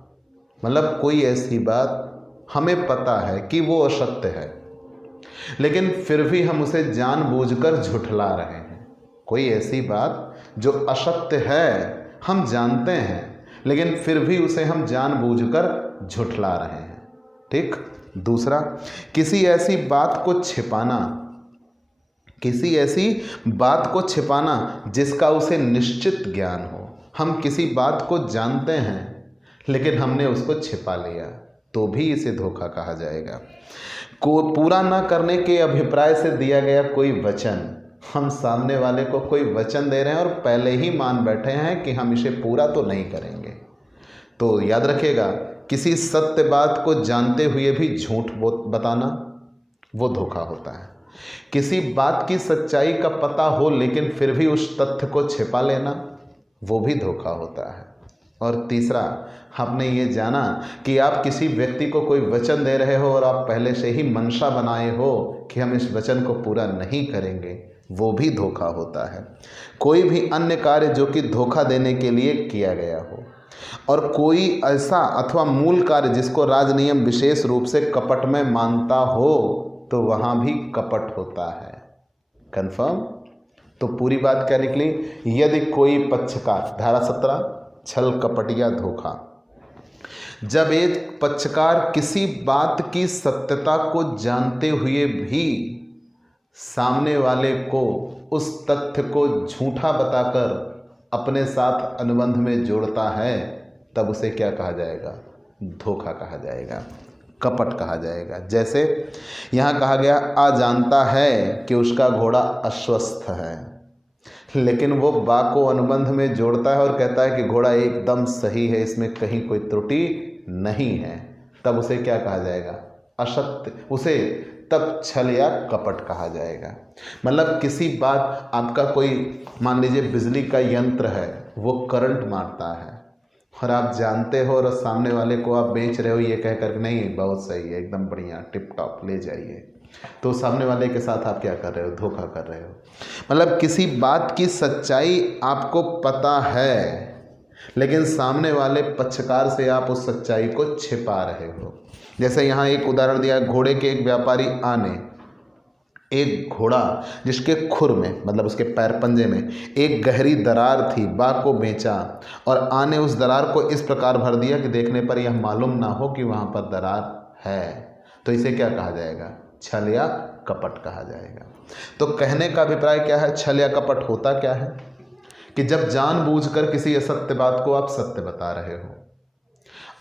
मतलब कोई ऐसी बात हमें पता है कि वो असत्य है, लेकिन फिर भी हम उसे जानबूझकर झुठला रहे हैं। कोई ऐसी बात जो असत्य है हम जानते हैं, लेकिन फिर भी उसे हम जानबूझकर झुठला रहे हैं, ठीक। दूसरा, किसी ऐसी बात को छिपाना, किसी ऐसी बात को छिपाना जिसका उसे निश्चित ज्ञान हो। हम किसी बात को जानते हैं लेकिन हमने उसको छिपा लिया तो भी इसे धोखा कहा जाएगा। को पूरा न करने के अभिप्राय से दिया गया कोई वचन, हम सामने वाले को कोई वचन दे रहे हैं और पहले ही मान बैठे हैं कि हम इसे पूरा तो नहीं करेंगे, तो याद रखिएगा, किसी सत्य बात को जानते हुए भी झूठ बताना वो धोखा होता है। किसी बात की सच्चाई का पता हो लेकिन फिर भी उस तथ्य को छिपा लेना वो भी धोखा होता है। और तीसरा, आपने ये जाना कि आप किसी व्यक्ति को कोई वचन दे रहे हो और आप पहले से ही मंशा बनाए हो कि हम इस वचन को पूरा नहीं करेंगे, वो भी धोखा होता है। कोई भी अन्य कार्य जो कि धोखा देने के लिए किया गया हो, और कोई ऐसा अथवा मूल कार्य जिसको राजनियम विशेष रूप से कपट में मानता हो, तो वहाँ भी कपट होता है। कंफर्म? तो पूरी बात क्या निकली? यदि कोई पक्षकार, धारा 17, छल कपट या धोखा, जब एक पक्षकार किसी बात की सत्यता को जानते हुए भी सामने वाले को उस तथ्य को झूठा बताकर अपने साथ अनुबंध में जोड़ता है, तब उसे क्या कहा जाएगा? धोखा कहा जाएगा, कपट कहा जाएगा। जैसे यहाँ कहा गया, आ जानता है कि उसका घोड़ा अस्वस्थ है, लेकिन वो बा को अनुबंध में जोड़ता है और कहता है कि घोड़ा एकदम सही है, इसमें कहीं कोई त्रुटि नहीं है, तब उसे क्या कहा जाएगा? असत्य। उसे तब छल या कपट कहा जाएगा। मतलब किसी बात, आपका कोई मान लीजिए बिजली का यंत्र है, वो करंट मारता है और आप जानते हो और सामने वाले को आप बेच रहे हो ये कह कर नहीं बहुत सही है, एकदम बढ़िया, टिप टॉप, ले जाइए, तो सामने वाले के साथ आप क्या कर रहे हो? धोखा कर रहे हो। मतलब किसी बात की सच्चाई आपको पता है, लेकिन सामने वाले पक्षकार से आप उस सच्चाई को छिपा रहे हो। जैसे यहाँ एक उदाहरण दिया, घोड़े के एक व्यापारी आ ने एक घोड़ा जिसके खुर में, मतलब उसके पैर पंजे में एक गहरी दरार थी, बा को बेचा, और आ ने उस दरार को इस प्रकार भर दिया कि देखने पर यह मालूम ना हो कि वहाँ पर दरार है, तो इसे क्या कहा जाएगा? छल या कपट कहा जाएगा। तो कहने का अभिप्राय क्या है? छल या कपट होता क्या है कि जब जानबूझकर किसी असत्य बात को आप सत्य बता रहे हो,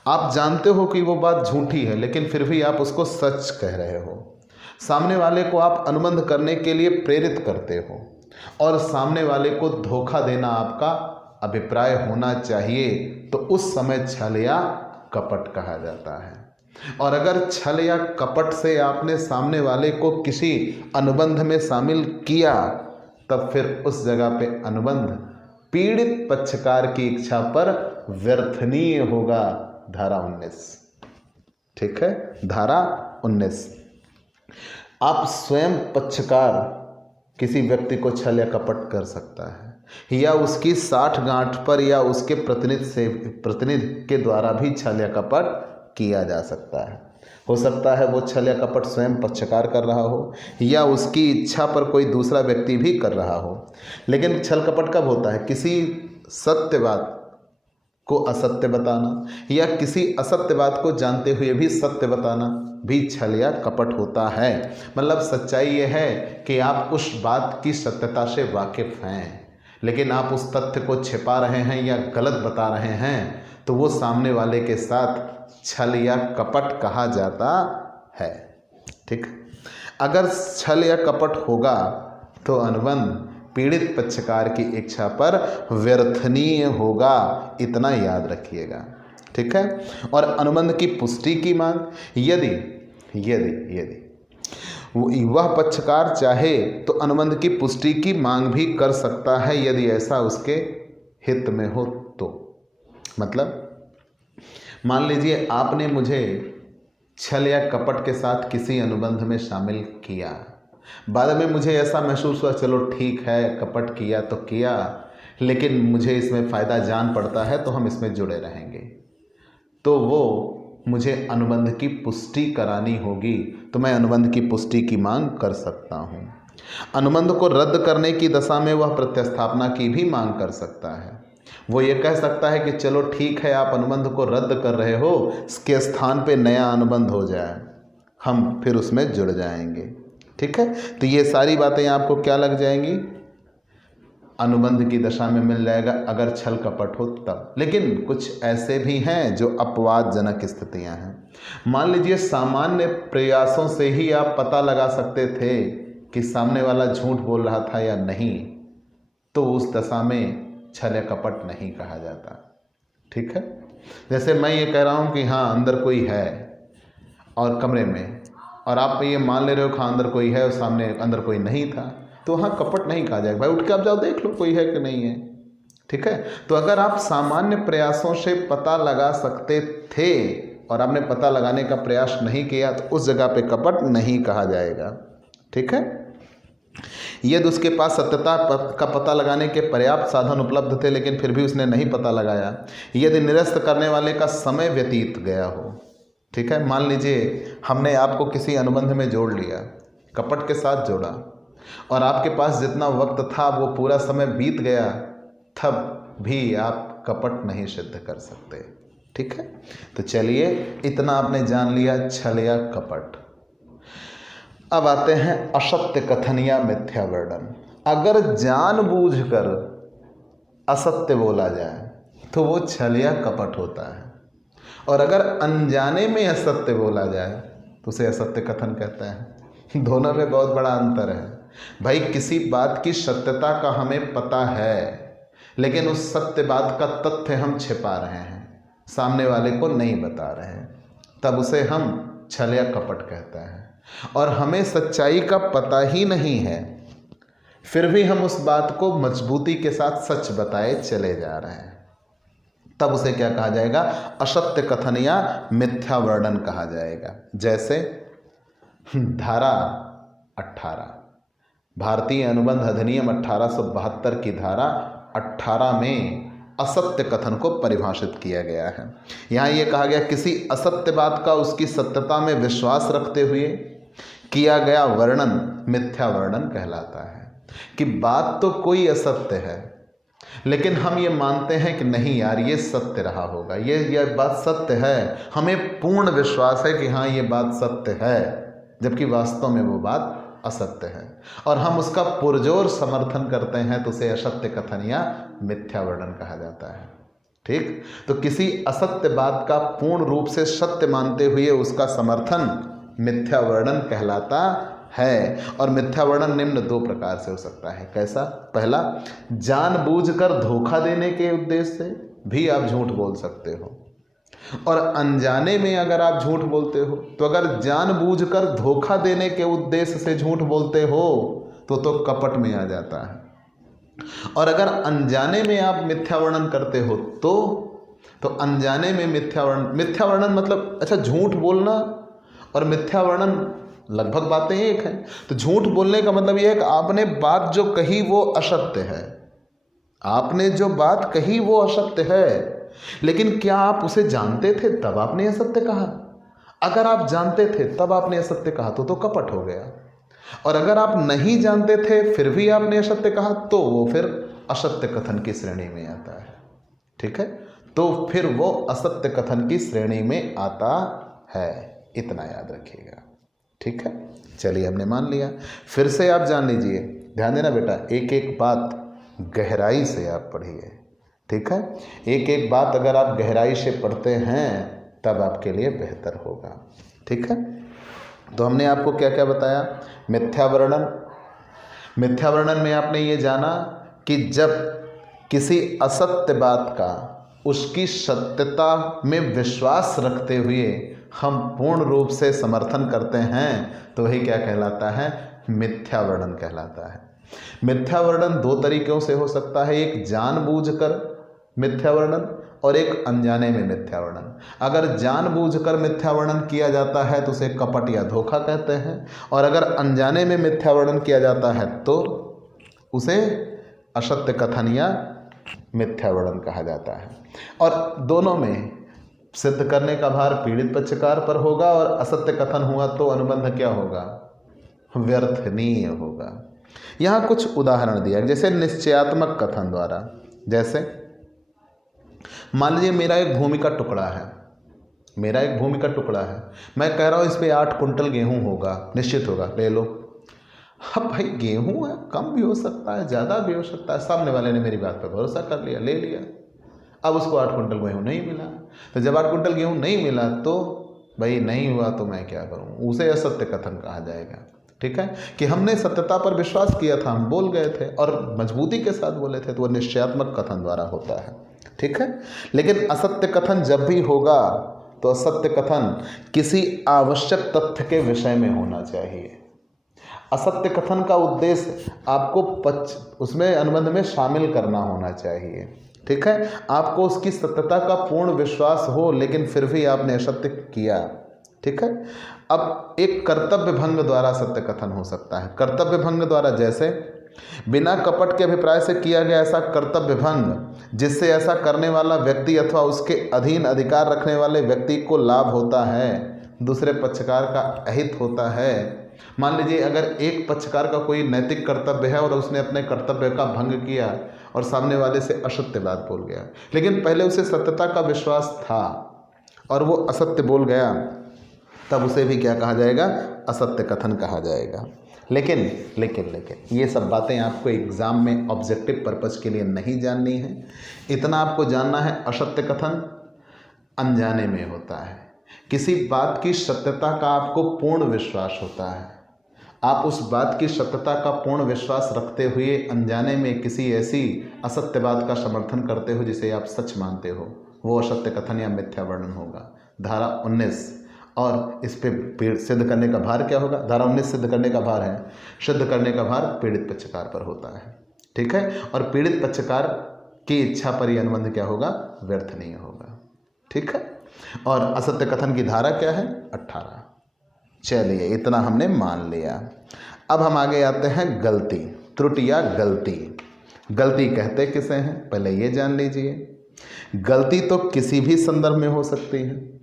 आप जानते हो कि वो बात झूठी है, लेकिन फिर भी आप उसको सच कह रहे हो, सामने वाले को आप अनुबंध करने के लिए प्रेरित करते हो, और सामने वाले को धोखा देना आपका अभिप्राय होना चाहिए, तो उस समय छल या कपट कहा जाता है। और अगर छल या कपट से आपने सामने वाले को किसी अनुबंध में शामिल किया, तब फिर उस जगह पे अनुबंध पीड़ित पक्षकार की इच्छा पर व्यर्थनीय होगा। धारा 19, ठीक है, धारा 19। आप स्वयं पक्षकार किसी व्यक्ति को छल या कपट कर सकता है, या उसकी साठगांठ पर या उसके प्रतिनिधि के द्वारा भी छल या कपट किया जा सकता है। हो सकता है वो छल या कपट स्वयं पक्षकार कर रहा हो, या उसकी इच्छा पर कोई दूसरा व्यक्ति भी कर रहा हो। लेकिन छल कपट कब होता है? किसी सत्य बात को असत्य बताना, या किसी असत्य बात को जानते हुए भी सत्य बताना भी छल या कपट होता है। मतलब सच्चाई ये है कि आप उस बात की सत्यता से वाकिफ़ हैं, लेकिन आप उस तथ्य को छिपा रहे हैं या गलत बता रहे हैं, तो वो सामने वाले के साथ छल या कपट कहा जाता है। ठीक, अगर छल या कपट होगा तो अनुबंध पीड़ित पक्षकार की इच्छा पर व्यर्थनीय होगा, इतना याद रखिएगा। ठीक है। और अनुबंध की पुष्टि की मांग, यदि यदि यदि वह पक्षकार चाहे तो अनुबंध की पुष्टि की मांग भी कर सकता है, यदि ऐसा उसके हित में हो तो। मतलब मान लीजिए आपने मुझे छल या कपट के साथ किसी अनुबंध में शामिल किया, बाद में मुझे ऐसा महसूस हुआ चलो ठीक है कपट किया तो किया, लेकिन मुझे इसमें फ़ायदा जान पड़ता है तो हम इसमें जुड़े रहेंगे, तो वो मुझे अनुबंध की पुष्टि करानी होगी, तो मैं अनुबंध की पुष्टि की मांग कर सकता हूँ। अनुबंध को रद्द करने की दशा में वह प्रत्यस्थापना की भी मांग कर सकता है। वो ये कह सकता है कि चलो ठीक है आप अनुबंध को रद्द कर रहे हो, इसके स्थान पे नया अनुबंध हो जाए, हम फिर उसमें जुड़ जाएंगे। ठीक है, तो ये सारी बातें आपको क्या लग जाएंगी? अनुबंध की दशा में मिल जाएगा अगर छल कपट हो तब। लेकिन कुछ ऐसे भी हैं जो अपवादजनक स्थितियां हैं। मान लीजिए सामान्य प्रयासों से ही आप पता लगा सकते थे कि सामने वाला झूठ बोल रहा था या नहीं, तो उस दशा में छल या कपट नहीं कहा जाता। ठीक है, जैसे मैं ये कह रहा हूँ कि हाँ अंदर कोई है और कमरे में, और आप ये मान ले रहे हो कि हाँ अंदर कोई है और सामने अंदर कोई नहीं था, तो हाँ कपट नहीं कहा जाएगा। भाई उठ के आप जाओ देख लो कोई है कि नहीं है। ठीक है, तो अगर आप सामान्य प्रयासों से पता लगा सकते थे और आपने पता लगाने का प्रयास नहीं किया, तो उस जगह पे कपट नहीं कहा जाएगा। ठीक है, यदि उसके पास सत्यता का पता लगाने के पर्याप्त साधन उपलब्ध थे लेकिन फिर भी उसने नहीं पता लगाया, यदि निरस्त करने वाले का समय व्यतीत गया हो, ठीक है, मान लीजिए हमने आपको किसी अनुबंध में जोड़ लिया, कपट के साथ जोड़ा, और आपके पास जितना वक्त था वो पूरा समय बीत गया, तब भी आप कपट नहीं सिद्ध कर सकते। ठीक है, तो चलिए इतना आपने जान लिया छल या कपट। अब आते हैं असत्य कथन या मिथ्या वर्णन। अगर जानबूझकर असत्य बोला जाए तो वो छल या कपट होता है, और अगर अनजाने में असत्य बोला जाए तो उसे असत्य कथन कहते हैं। दोनों में बहुत बड़ा अंतर है भाई। किसी बात की सत्यता का हमें पता है लेकिन उस सत्य बात का तथ्य हम छिपा रहे हैं, सामने वाले को नहीं बता रहे हैं, तब उसे हम छल या कपट कहते हैं। और हमें सच्चाई का पता ही नहीं है फिर भी हम उस बात को मजबूती के साथ सच बताए चले जा रहे हैं, तब उसे क्या कहा जाएगा? असत्य कथन या मिथ्या वर्णन कहा जाएगा। जैसे धारा 18 भारतीय अनुबंध अधिनियम 1872 की धारा 18 में असत्य कथन को परिभाषित किया गया है। यहाँ ये कहा गया किसी असत्य बात का उसकी सत्यता में विश्वास रखते हुए किया गया वर्णन मिथ्या वर्णन कहलाता है। कि बात तो कोई असत्य है लेकिन हम ये मानते हैं कि नहीं यार ये सत्य रहा होगा, ये बात सत्य है, हमें पूर्ण विश्वास है कि हाँ ये बात सत्य है, जबकि वास्तव में वो बात असत्य है और हम उसका पुरजोर समर्थन करते हैं, तो उसे असत्य कथन या मिथ्या वर्णन कहा जाता है। ठीक, तो किसी असत्य बात का पूर्ण रूप से सत्य मानते हुए उसका समर्थन मिथ्या वर्णन कहलाता है। और मिथ्या वर्णन निम्न 2 प्रकार से हो सकता है। कैसा? पहला, जानबूझकर धोखा देने के उद्देश्य से भी आप झूठ बोल सकते हो, और अनजाने में अगर आप झूठ बोलते हो तो अगर जानबूझकर धोखा देने के उद्देश्य से झूठ बोलते हो तो कपट में आ जाता है। और अगर अनजाने में आप मिथ्या वर्णन करते हो तो अनजाने में मिथ्या वर्णन मतलब, अच्छा, झूठ बोलना और मिथ्या वर्णन लगभग बातें एक हैं। तो झूठ बोलने का मतलब यह है कि आपने बात जो कही वो असत्य है, आपने जो बात कही वो असत्य है, लेकिन क्या आप उसे जानते थे तब आपने असत्य कहा? अगर आप जानते थे तब आपने असत्य कहा तो कपट हो गया, और अगर आप नहीं जानते थे फिर भी आपने असत्य कहा तो वो फिर असत्य कथन की श्रेणी में आता है। ठीक है, तो फिर वो असत्य कथन की श्रेणी में आता है, इतना याद रखिएगा। ठीक है, चलिए हमने मान लिया। फिर से आप जान लीजिए, ध्यान देना बेटा, एक एक बात गहराई से आप पढ़िए। ठीक है, एक एक बात अगर आप गहराई से पढ़ते हैं तब आपके लिए बेहतर होगा। ठीक है, तो हमने आपको क्या क्या बताया? मिथ्या वर्णन। मिथ्या वर्णन में आपने ये जाना कि जब किसी असत्य बात का उसकी सत्यता में विश्वास रखते हुए हम पूर्ण रूप से समर्थन करते हैं तो वही क्या कहलाता है? मिथ्या वर्णन कहलाता है। मिथ्या वर्णन 2 तरीकों से हो सकता है, एक जानबूझकर मिथ्या वर्णन और एक अनजाने में मिथ्या वर्णन। अगर जानबूझकर मिथ्या वर्णन किया जाता है तो उसे कपट या धोखा कहते हैं, और अगर अनजाने में मिथ्या वर्णन किया जाता है तो उसे असत्य कथन या मिथ्या वर्णन कहा जाता है। और दोनों में सिद्ध करने का भार पीड़ित पक्षकार पर होगा, और असत्य कथन हुआ तो अनुबंध क्या होगा? व्यर्थनीय होगा। यहाँ कुछ उदाहरण दिया, जैसे निश्चयात्मक कथन द्वारा। जैसे मान लीजिए मेरा एक भूमि का टुकड़ा है, मैं कह रहा हूँ इस पे 8 कुंटल गेहूँ होगा, निश्चित होगा, ले लो। अब भाई गेहूँ है, कम भी हो सकता है, ज़्यादा भी हो सकता है, सामने वाले ने मेरी बात पर भरोसा कर लिया, ले लिया। अब उसको 8 कुंटल गेहूँ नहीं मिला, तो जब 8 कुंटल गेहूँ नहीं मिला तो भाई नहीं हुआ तो मैं क्या करूँ? उसे असत्य कथन कहा जाएगा। ठीक है, कि हमने सत्यता पर विश्वास किया था, हम बोल गए थे और मजबूती के साथ बोले थे, तो वह निश्चयात्मक कथन द्वारा होता है। ठीक है, लेकिन असत्य कथन जब भी होगा तो असत्य कथन किसी आवश्यक तथ्य के विषय में होना चाहिए। असत्य कथन का उद्देश्य आपको उसमें अनुबंध में शामिल करना होना चाहिए। ठीक है, आपको उसकी सत्यता का पूर्ण विश्वास हो लेकिन फिर भी आपने असत्य किया ठीक है। अब एक कर्तव्य भंग द्वारा सत्य कथन हो सकता है। कर्तव्य भंग द्वारा जैसे बिना कपट के अभिप्राय से किया गया ऐसा कर्तव्य भंग जिससे ऐसा करने वाला व्यक्ति अथवा उसके अधीन अधिकार रखने वाले व्यक्ति को लाभ होता है, दूसरे पक्षकार का अहित होता है। मान लीजिए अगर एक पक्षकार का कोई नैतिक कर्तव्य है और उसने अपने कर्तव्य का भंग किया और सामने वाले से असत्य बात बोल गया, लेकिन पहले उसे सत्यता का विश्वास था और वो असत्य बोल गया, तब उसे भी क्या कहा जाएगा? असत्य कथन कहा जाएगा। लेकिन ये सब बातें आपको एग्जाम में ऑब्जेक्टिव पर्पस के लिए नहीं जाननी है। इतना आपको जानना है, असत्य कथन अनजाने में होता है। किसी बात की सत्यता का आपको पूर्ण विश्वास होता है, आप उस बात की सत्यता का पूर्ण विश्वास रखते हुए अनजाने में किसी ऐसी असत्य बात का समर्थन करते हो जिसे आप सच मानते हो, वो असत्य कथन या मिथ्या वर्णन होगा। धारा 19 और इस पे सिद्ध करने का भार क्या होगा? धारा 19 सिद्ध करने का भार है, सिद्ध करने का भार पीड़ित पक्षकार पर होता है। ठीक है। और पीड़ित पक्षकार की इच्छा पर यह अनुबंध क्या होगा? व्यर्थ नहीं होगा। ठीक है। और असत्य कथन की धारा क्या है? 18। चलिए इतना हमने मान लिया। अब हम आगे आते हैं गलती, त्रुटि या गलती। गलती कहते किसे हैं पहले ये जान लीजिए। गलती तो किसी भी संदर्भ में हो सकती है,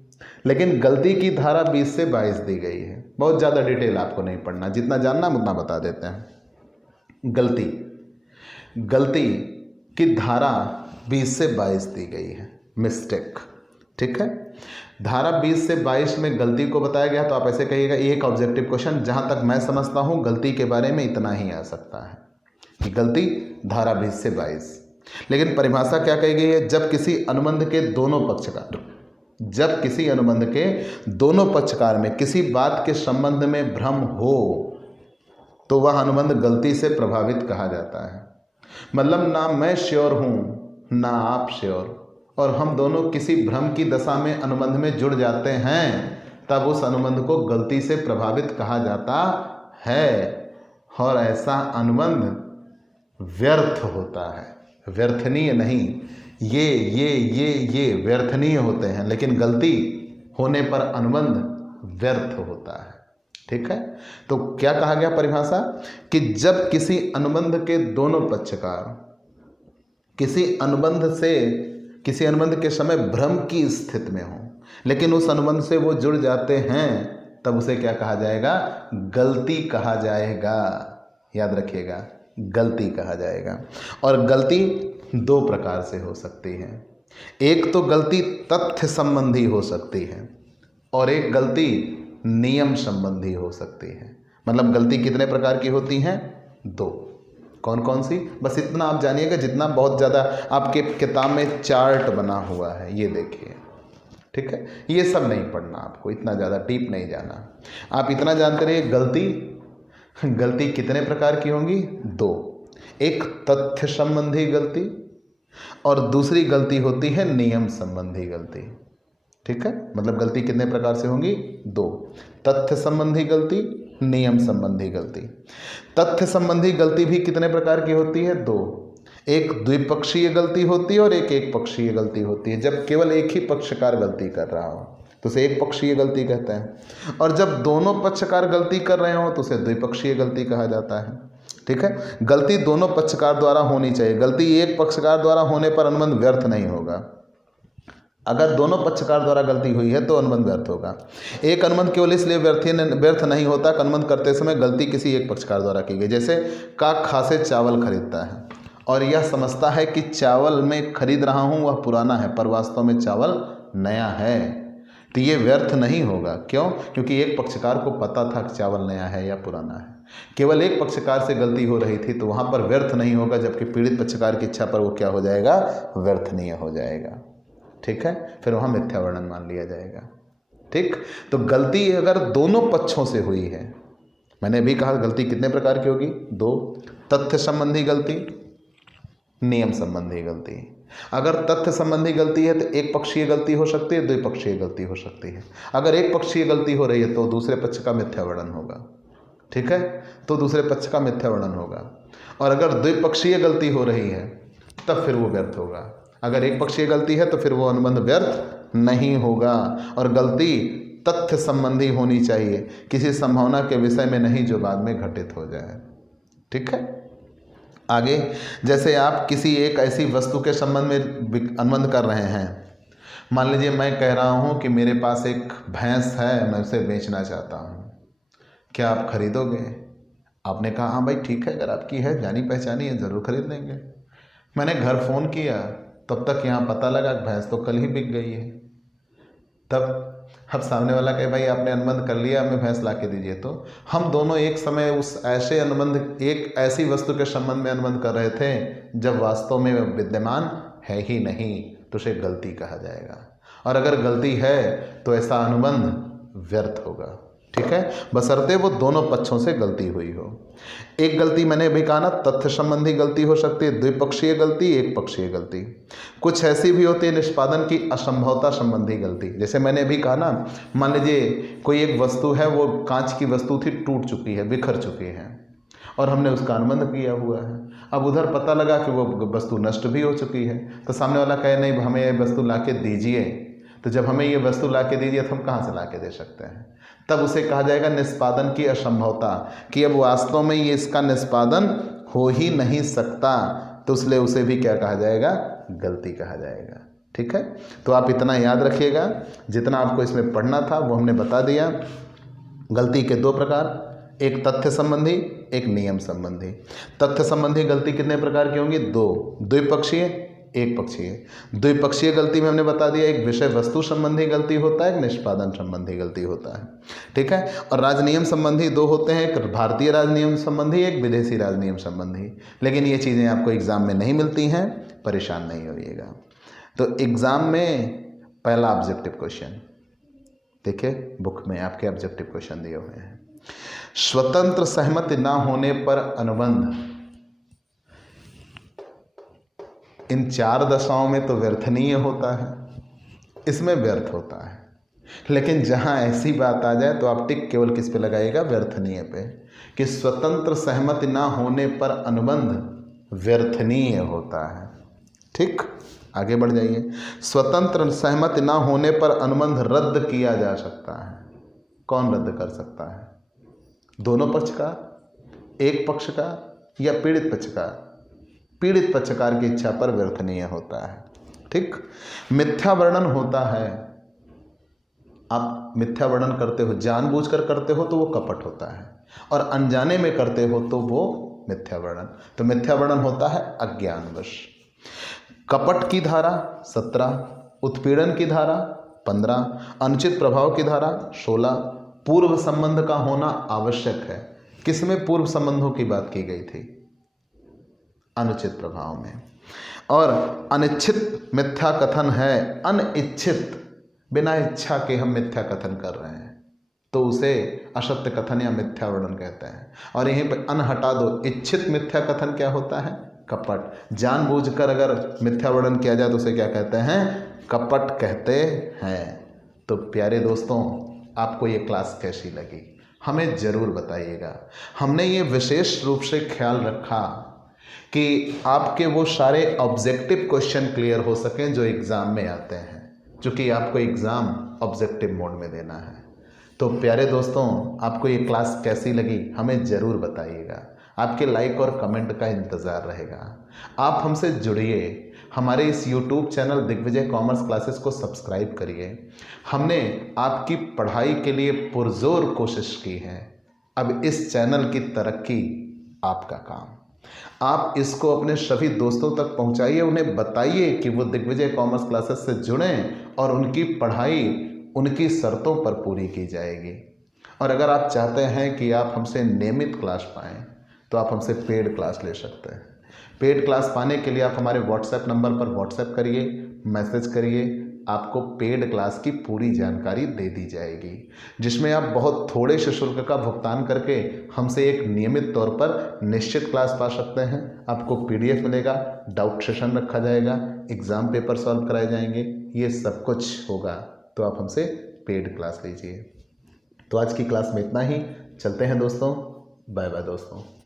लेकिन गलती की धारा 20 से 22 दी गई है। बहुत ज़्यादा डिटेल आपको नहीं पढ़ना, जितना जानना उतना बता देते हैं। गलती की धारा 20 से 22 दी गई है, मिस्टेक। ठीक है। धारा 20 से 22 में गलती को बताया गया, तो आप ऐसे कहिएगा एक ऑब्जेक्टिव क्वेश्चन जहाँ तक मैं समझता हूँ गलती के बारे में इतना ही आ सकता है कि गलती धारा 20 से 22। लेकिन परिभाषा क्या कही गई है? जब किसी अनुबंध के दोनों पक्षकार में किसी बात के संबंध में भ्रम हो तो वह अनुबंध गलती से प्रभावित कहा जाता है। मतलब ना मैं श्योर हूँ ना आप श्योर, और हम दोनों किसी भ्रम की दशा में अनुबंध में जुड़ जाते हैं, तब उस अनुबंध को गलती से प्रभावित कहा जाता है। और ऐसा अनुबंध व्यर्थ होता है, व्यर्थनीय नहीं। ये व्यर्थनीय होते हैं, लेकिन गलती होने पर अनुबंध व्यर्थ होता है। ठीक है। तो क्या कहा गया परिभाषा? कि जब किसी अनुबंध के दोनों पक्षकार किसी अनुबंध के समय भ्रम की स्थिति में हो, लेकिन उस अनुबंध से वो जुड़ जाते हैं, तब उसे क्या कहा जाएगा? गलती कहा जाएगा। याद रखिएगा, गलती कहा जाएगा। और गलती दो प्रकार से हो सकती है। एक तो गलती तथ्य संबंधी हो सकती है और एक गलती नियम संबंधी हो सकती है। मतलब गलती कितने प्रकार की होती हैं? दो। कौन कौन सी? बस इतना आप जानिएगा, जितना बहुत ज़्यादा आपके किताब में चार्ट बना हुआ है ये देखिए। ठीक है। ये सब नहीं पढ़ना आपको, इतना ज़्यादा डीप नहीं जाना। आप इतना जानते रहिए, गलती कितने प्रकार की होंगी? दो। एक तथ्य संबंधी गलती और दूसरी गलती होती है नियम संबंधी गलती। ठीक है। मतलब गलती कितने प्रकार से होंगी? दो। तथ्य संबंधी गलती, नियम संबंधी गलती। तथ्य संबंधी गलती भी कितने प्रकार की होती है? दो। एक द्विपक्षीय गलती होती है और एक एक पक्षीय गलती होती है। जब केवल एक ही पक्षकार गलती कर रहा हो तो उसे एक पक्षीय गलती कहते हैं, और जब दोनों पक्षकार गलती कर रहे हो तो उसे द्विपक्षीय गलती कहा जाता है। ठीक है। गलती दोनों पक्षकार द्वारा होनी चाहिए। गलती एक पक्षकार द्वारा होने पर अनुबंध व्यर्थ नहीं होगा। अगर दोनों पक्षकार द्वारा गलती हुई है तो अनुबंध व्यर्थ होगा। एक अनुबंध केवल इसलिए व्यर्थ नहीं होता कि अनुबंध करते समय गलती किसी एक पक्षकार द्वारा की गई। जैसे काक खासे चावल खरीदता है और यह समझता है कि चावल मैं खरीद रहा हूँ वह पुराना है, पर वास्तव में चावल नया है, तो ये व्यर्थ नहीं होगा। क्यों? क्योंकि एक पक्षकार को पता था कि चावल नया है या पुराना है। केवल एक पक्षकार से गलती हो रही थी तो वहाँ पर व्यर्थ नहीं होगा, जबकि पीड़ित पक्षकार की इच्छा पर वो क्या हो जाएगा? व्यर्थनीय हो जाएगा। ठीक है। फिर वहाँ मिथ्या वर्णन मान लिया जाएगा। ठीक। तो गलती अगर दोनों पक्षों से हुई है, मैंने भी कहा गलती कितने प्रकार की होगी? दो। तथ्य संबंधी गलती, नियम संबंधी गलती। अगर तथ्य संबंधी गलती है तो एक पक्षीय गलती हो सकती है, द्विपक्षीय गलती हो सकती है। अगर एक पक्षीय गलती हो रही है तो दूसरे पक्ष का मिथ्या वर्णन होगा। ठीक है। तो दूसरे पक्ष का मिथ्या वर्णन होगा। और अगर द्विपक्षीय गलती हो रही है तब फिर वो व्यर्थ होगा। अगर एक पक्षीय गलती है तो फिर वो अनुबंध व्यर्थ नहीं होगा। और गलती तथ्य संबंधी होनी चाहिए, किसी संभावना के विषय में नहीं जो बाद में घटित हो जाए। ठीक है। आगे, जैसे आप किसी एक ऐसी वस्तु के संबंध में अनुबंध कर रहे हैं। मान लीजिए मैं कह रहा हूँ कि मेरे पास एक भैंस है, मैं उसे बेचना चाहता हूँ, क्या आप खरीदोगे? आपने कहा हाँ भाई ठीक है, अगर आपकी है, जानी पहचानी है, ज़रूर खरीद लेंगे। मैंने घर फ़ोन किया, तब तक यहाँ पता लगा कि भैंस तो कल ही बिक गई है। तब अब सामने वाला कहे भाई आपने अनुबंध कर लिया, हमें भैंस ला के दीजिए, तो हम दोनों एक समय उस ऐसे अनुबंध, एक ऐसी वस्तु के संबंध में अनुबंध कर रहे थे जब वास्तव में विद्यमान है ही नहीं, तो उसे गलती कहा जाएगा। और अगर गलती है तो ऐसा अनुबंध व्यर्थ होगा। ठीक है, बशर्ते वो दोनों पक्षों से गलती हुई हो। एक गलती मैंने अभी कहा ना, तथ्य संबंधी गलती हो सकती है, द्विपक्षीय गलती, एक पक्षीय गलती। कुछ ऐसी भी होती है निष्पादन की असंभवता संबंधी गलती। जैसे मैंने अभी कहा ना, मान लीजिए कोई एक वस्तु है, वो कांच की वस्तु थी, टूट चुकी है, बिखर चुकी है, और हमने उसका अनुबंध किया हुआ है। अब उधर पता लगा कि वो वस्तु नष्ट भी हो चुकी है, तो सामने वाला कहे नहीं हमें ये वस्तु ला के दीजिए। तो जब हमें ये वस्तु ला के दीजिए तो हम कहाँ से ला के दे सकते हैं? तब उसे कहा जाएगा निष्पादन की असंभवता, कि अब वास्तव में ये इसका निष्पादन हो ही नहीं सकता, तो इसलिए उसे भी क्या कहा जाएगा? गलती कहा जाएगा। ठीक है, तो आप इतना याद रखिएगा, जितना आपको इसमें पढ़ना था वो हमने बता दिया। गलती के दो प्रकार, एक तथ्य संबंधी, एक नियम संबंधी। तथ्य संबंधी गलती कितने प्रकार की होंगी? दो, द्विपक्षीय, एक पक्षीय। द्विपक्षीय गलती में हमने बता दिया, एक विषय वस्तु संबंधी गलती होता है, एक निष्पादन संबंधी गलती होता है। ठीक है, और राजनियम संबंधी दो होते हैं, एक भारतीय राजनियम संबंधी, एक विदेशी राजनियम संबंधी। लेकिन ये चीज़ें आपको एग्जाम में नहीं मिलती हैं, परेशान नहीं होइएगा। तो एग्जाम में पहला ऑब्जेक्टिव क्वेश्चन देखिए, बुक में आपके ऑब्जेक्टिव क्वेश्चन दिए हुए हैं। स्वतंत्र सहमति ना होने पर अनुबंध इन चार दशाओं में तो व्यर्थनीय होता है, इसमें व्यर्थ होता है। लेकिन जहाँ ऐसी बात आ जाए तो आप टिक केवल किस पे लगाइएगा? व्यर्थनीय पे, कि स्वतंत्र सहमति ना होने पर अनुबंध व्यर्थनीय होता है। ठीक, आगे बढ़ जाइए। स्वतंत्र सहमति ना होने पर अनुबंध रद्द किया जा सकता है। कौन रद्द कर सकता है? दोनों पक्ष का, एक पक्ष का, या पीड़ित पक्ष का? पीड़ित पक्षकार की इच्छा पर व्यर्थनीय होता है। ठीक, मिथ्या वर्णन होता है। आप मिथ्या वर्णन करते हो, जानबूझकर करते हो तो वो कपट होता है, और अनजाने में करते हो तो वो मिथ्या वर्णन। तो मिथ्या वर्णन होता है अज्ञानवश। कपट की धारा 17, उत्पीड़न की धारा 15, अनुचित प्रभाव की धारा 16, पूर्व संबंध का होना आवश्यक है। किसमें पूर्व संबंधों की बात की गई थी? अनुचित प्रभाव में। और अनिच्छित मिथ्या कथन है, अनिच्छित, बिना इच्छा के हम मिथ्या कथन कर रहे हैं तो उसे असत्य कथन या मिथ्या वर्णन कहते हैं। और यहीं पर अन हटा दो, इच्छित मिथ्या कथन क्या होता है? कपट। जानबूझकर अगर मिथ्या वर्णन किया जाए तो उसे क्या कहते हैं? कपट कहते हैं। तो प्यारे दोस्तों, आपको ये क्लास कैसी लगी हमें ज़रूर बताइएगा। हमने ये विशेष रूप से ख्याल रखा कि आपके वो सारे ऑब्जेक्टिव क्वेश्चन क्लियर हो सकें जो एग्ज़ाम में आते हैं, क्योंकि आपको एग्ज़ाम ऑब्जेक्टिव मोड में देना है। तो प्यारे दोस्तों, आपको ये क्लास कैसी लगी हमें ज़रूर बताइएगा। आपके लाइक और कमेंट का इंतज़ार रहेगा। आप हमसे जुड़िए, हमारे इस YouTube channel Digvijay commerce classes को सब्सक्राइब करिए। हमने आपकी पढ़ाई के लिए पुरजोर कोशिश की है। अब इस चैनल की तरक्की आपका काम। आप इसको अपने सभी दोस्तों तक पहुंचाइए, उन्हें बताइए कि वो दिग्विजय कॉमर्स क्लासेस से जुड़ें और उनकी पढ़ाई उनकी शर्तों पर पूरी की जाएगी। और अगर आप चाहते हैं कि आप हमसे नियमित क्लास पाएँ तो आप हमसे पेड क्लास ले सकते हैं। पेड क्लास पाने के लिए आप हमारे व्हाट्सएप नंबर पर व्हाट्सएप करिए, मैसेज करिए, आपको पेड क्लास की पूरी जानकारी दे दी जाएगी, जिसमें आप बहुत थोड़े से शुल्क का भुगतान करके हमसे एक नियमित तौर पर निश्चित क्लास पा सकते हैं। आपको PDF मिलेगा, डाउट सेशन रखा जाएगा, एग्ज़ाम पेपर सॉल्व कराए जाएंगे, ये सब कुछ होगा। तो आप हमसे पेड क्लास लीजिए। तो आज की क्लास में इतना ही। चलते हैं दोस्तों, बाय बाय दोस्तों।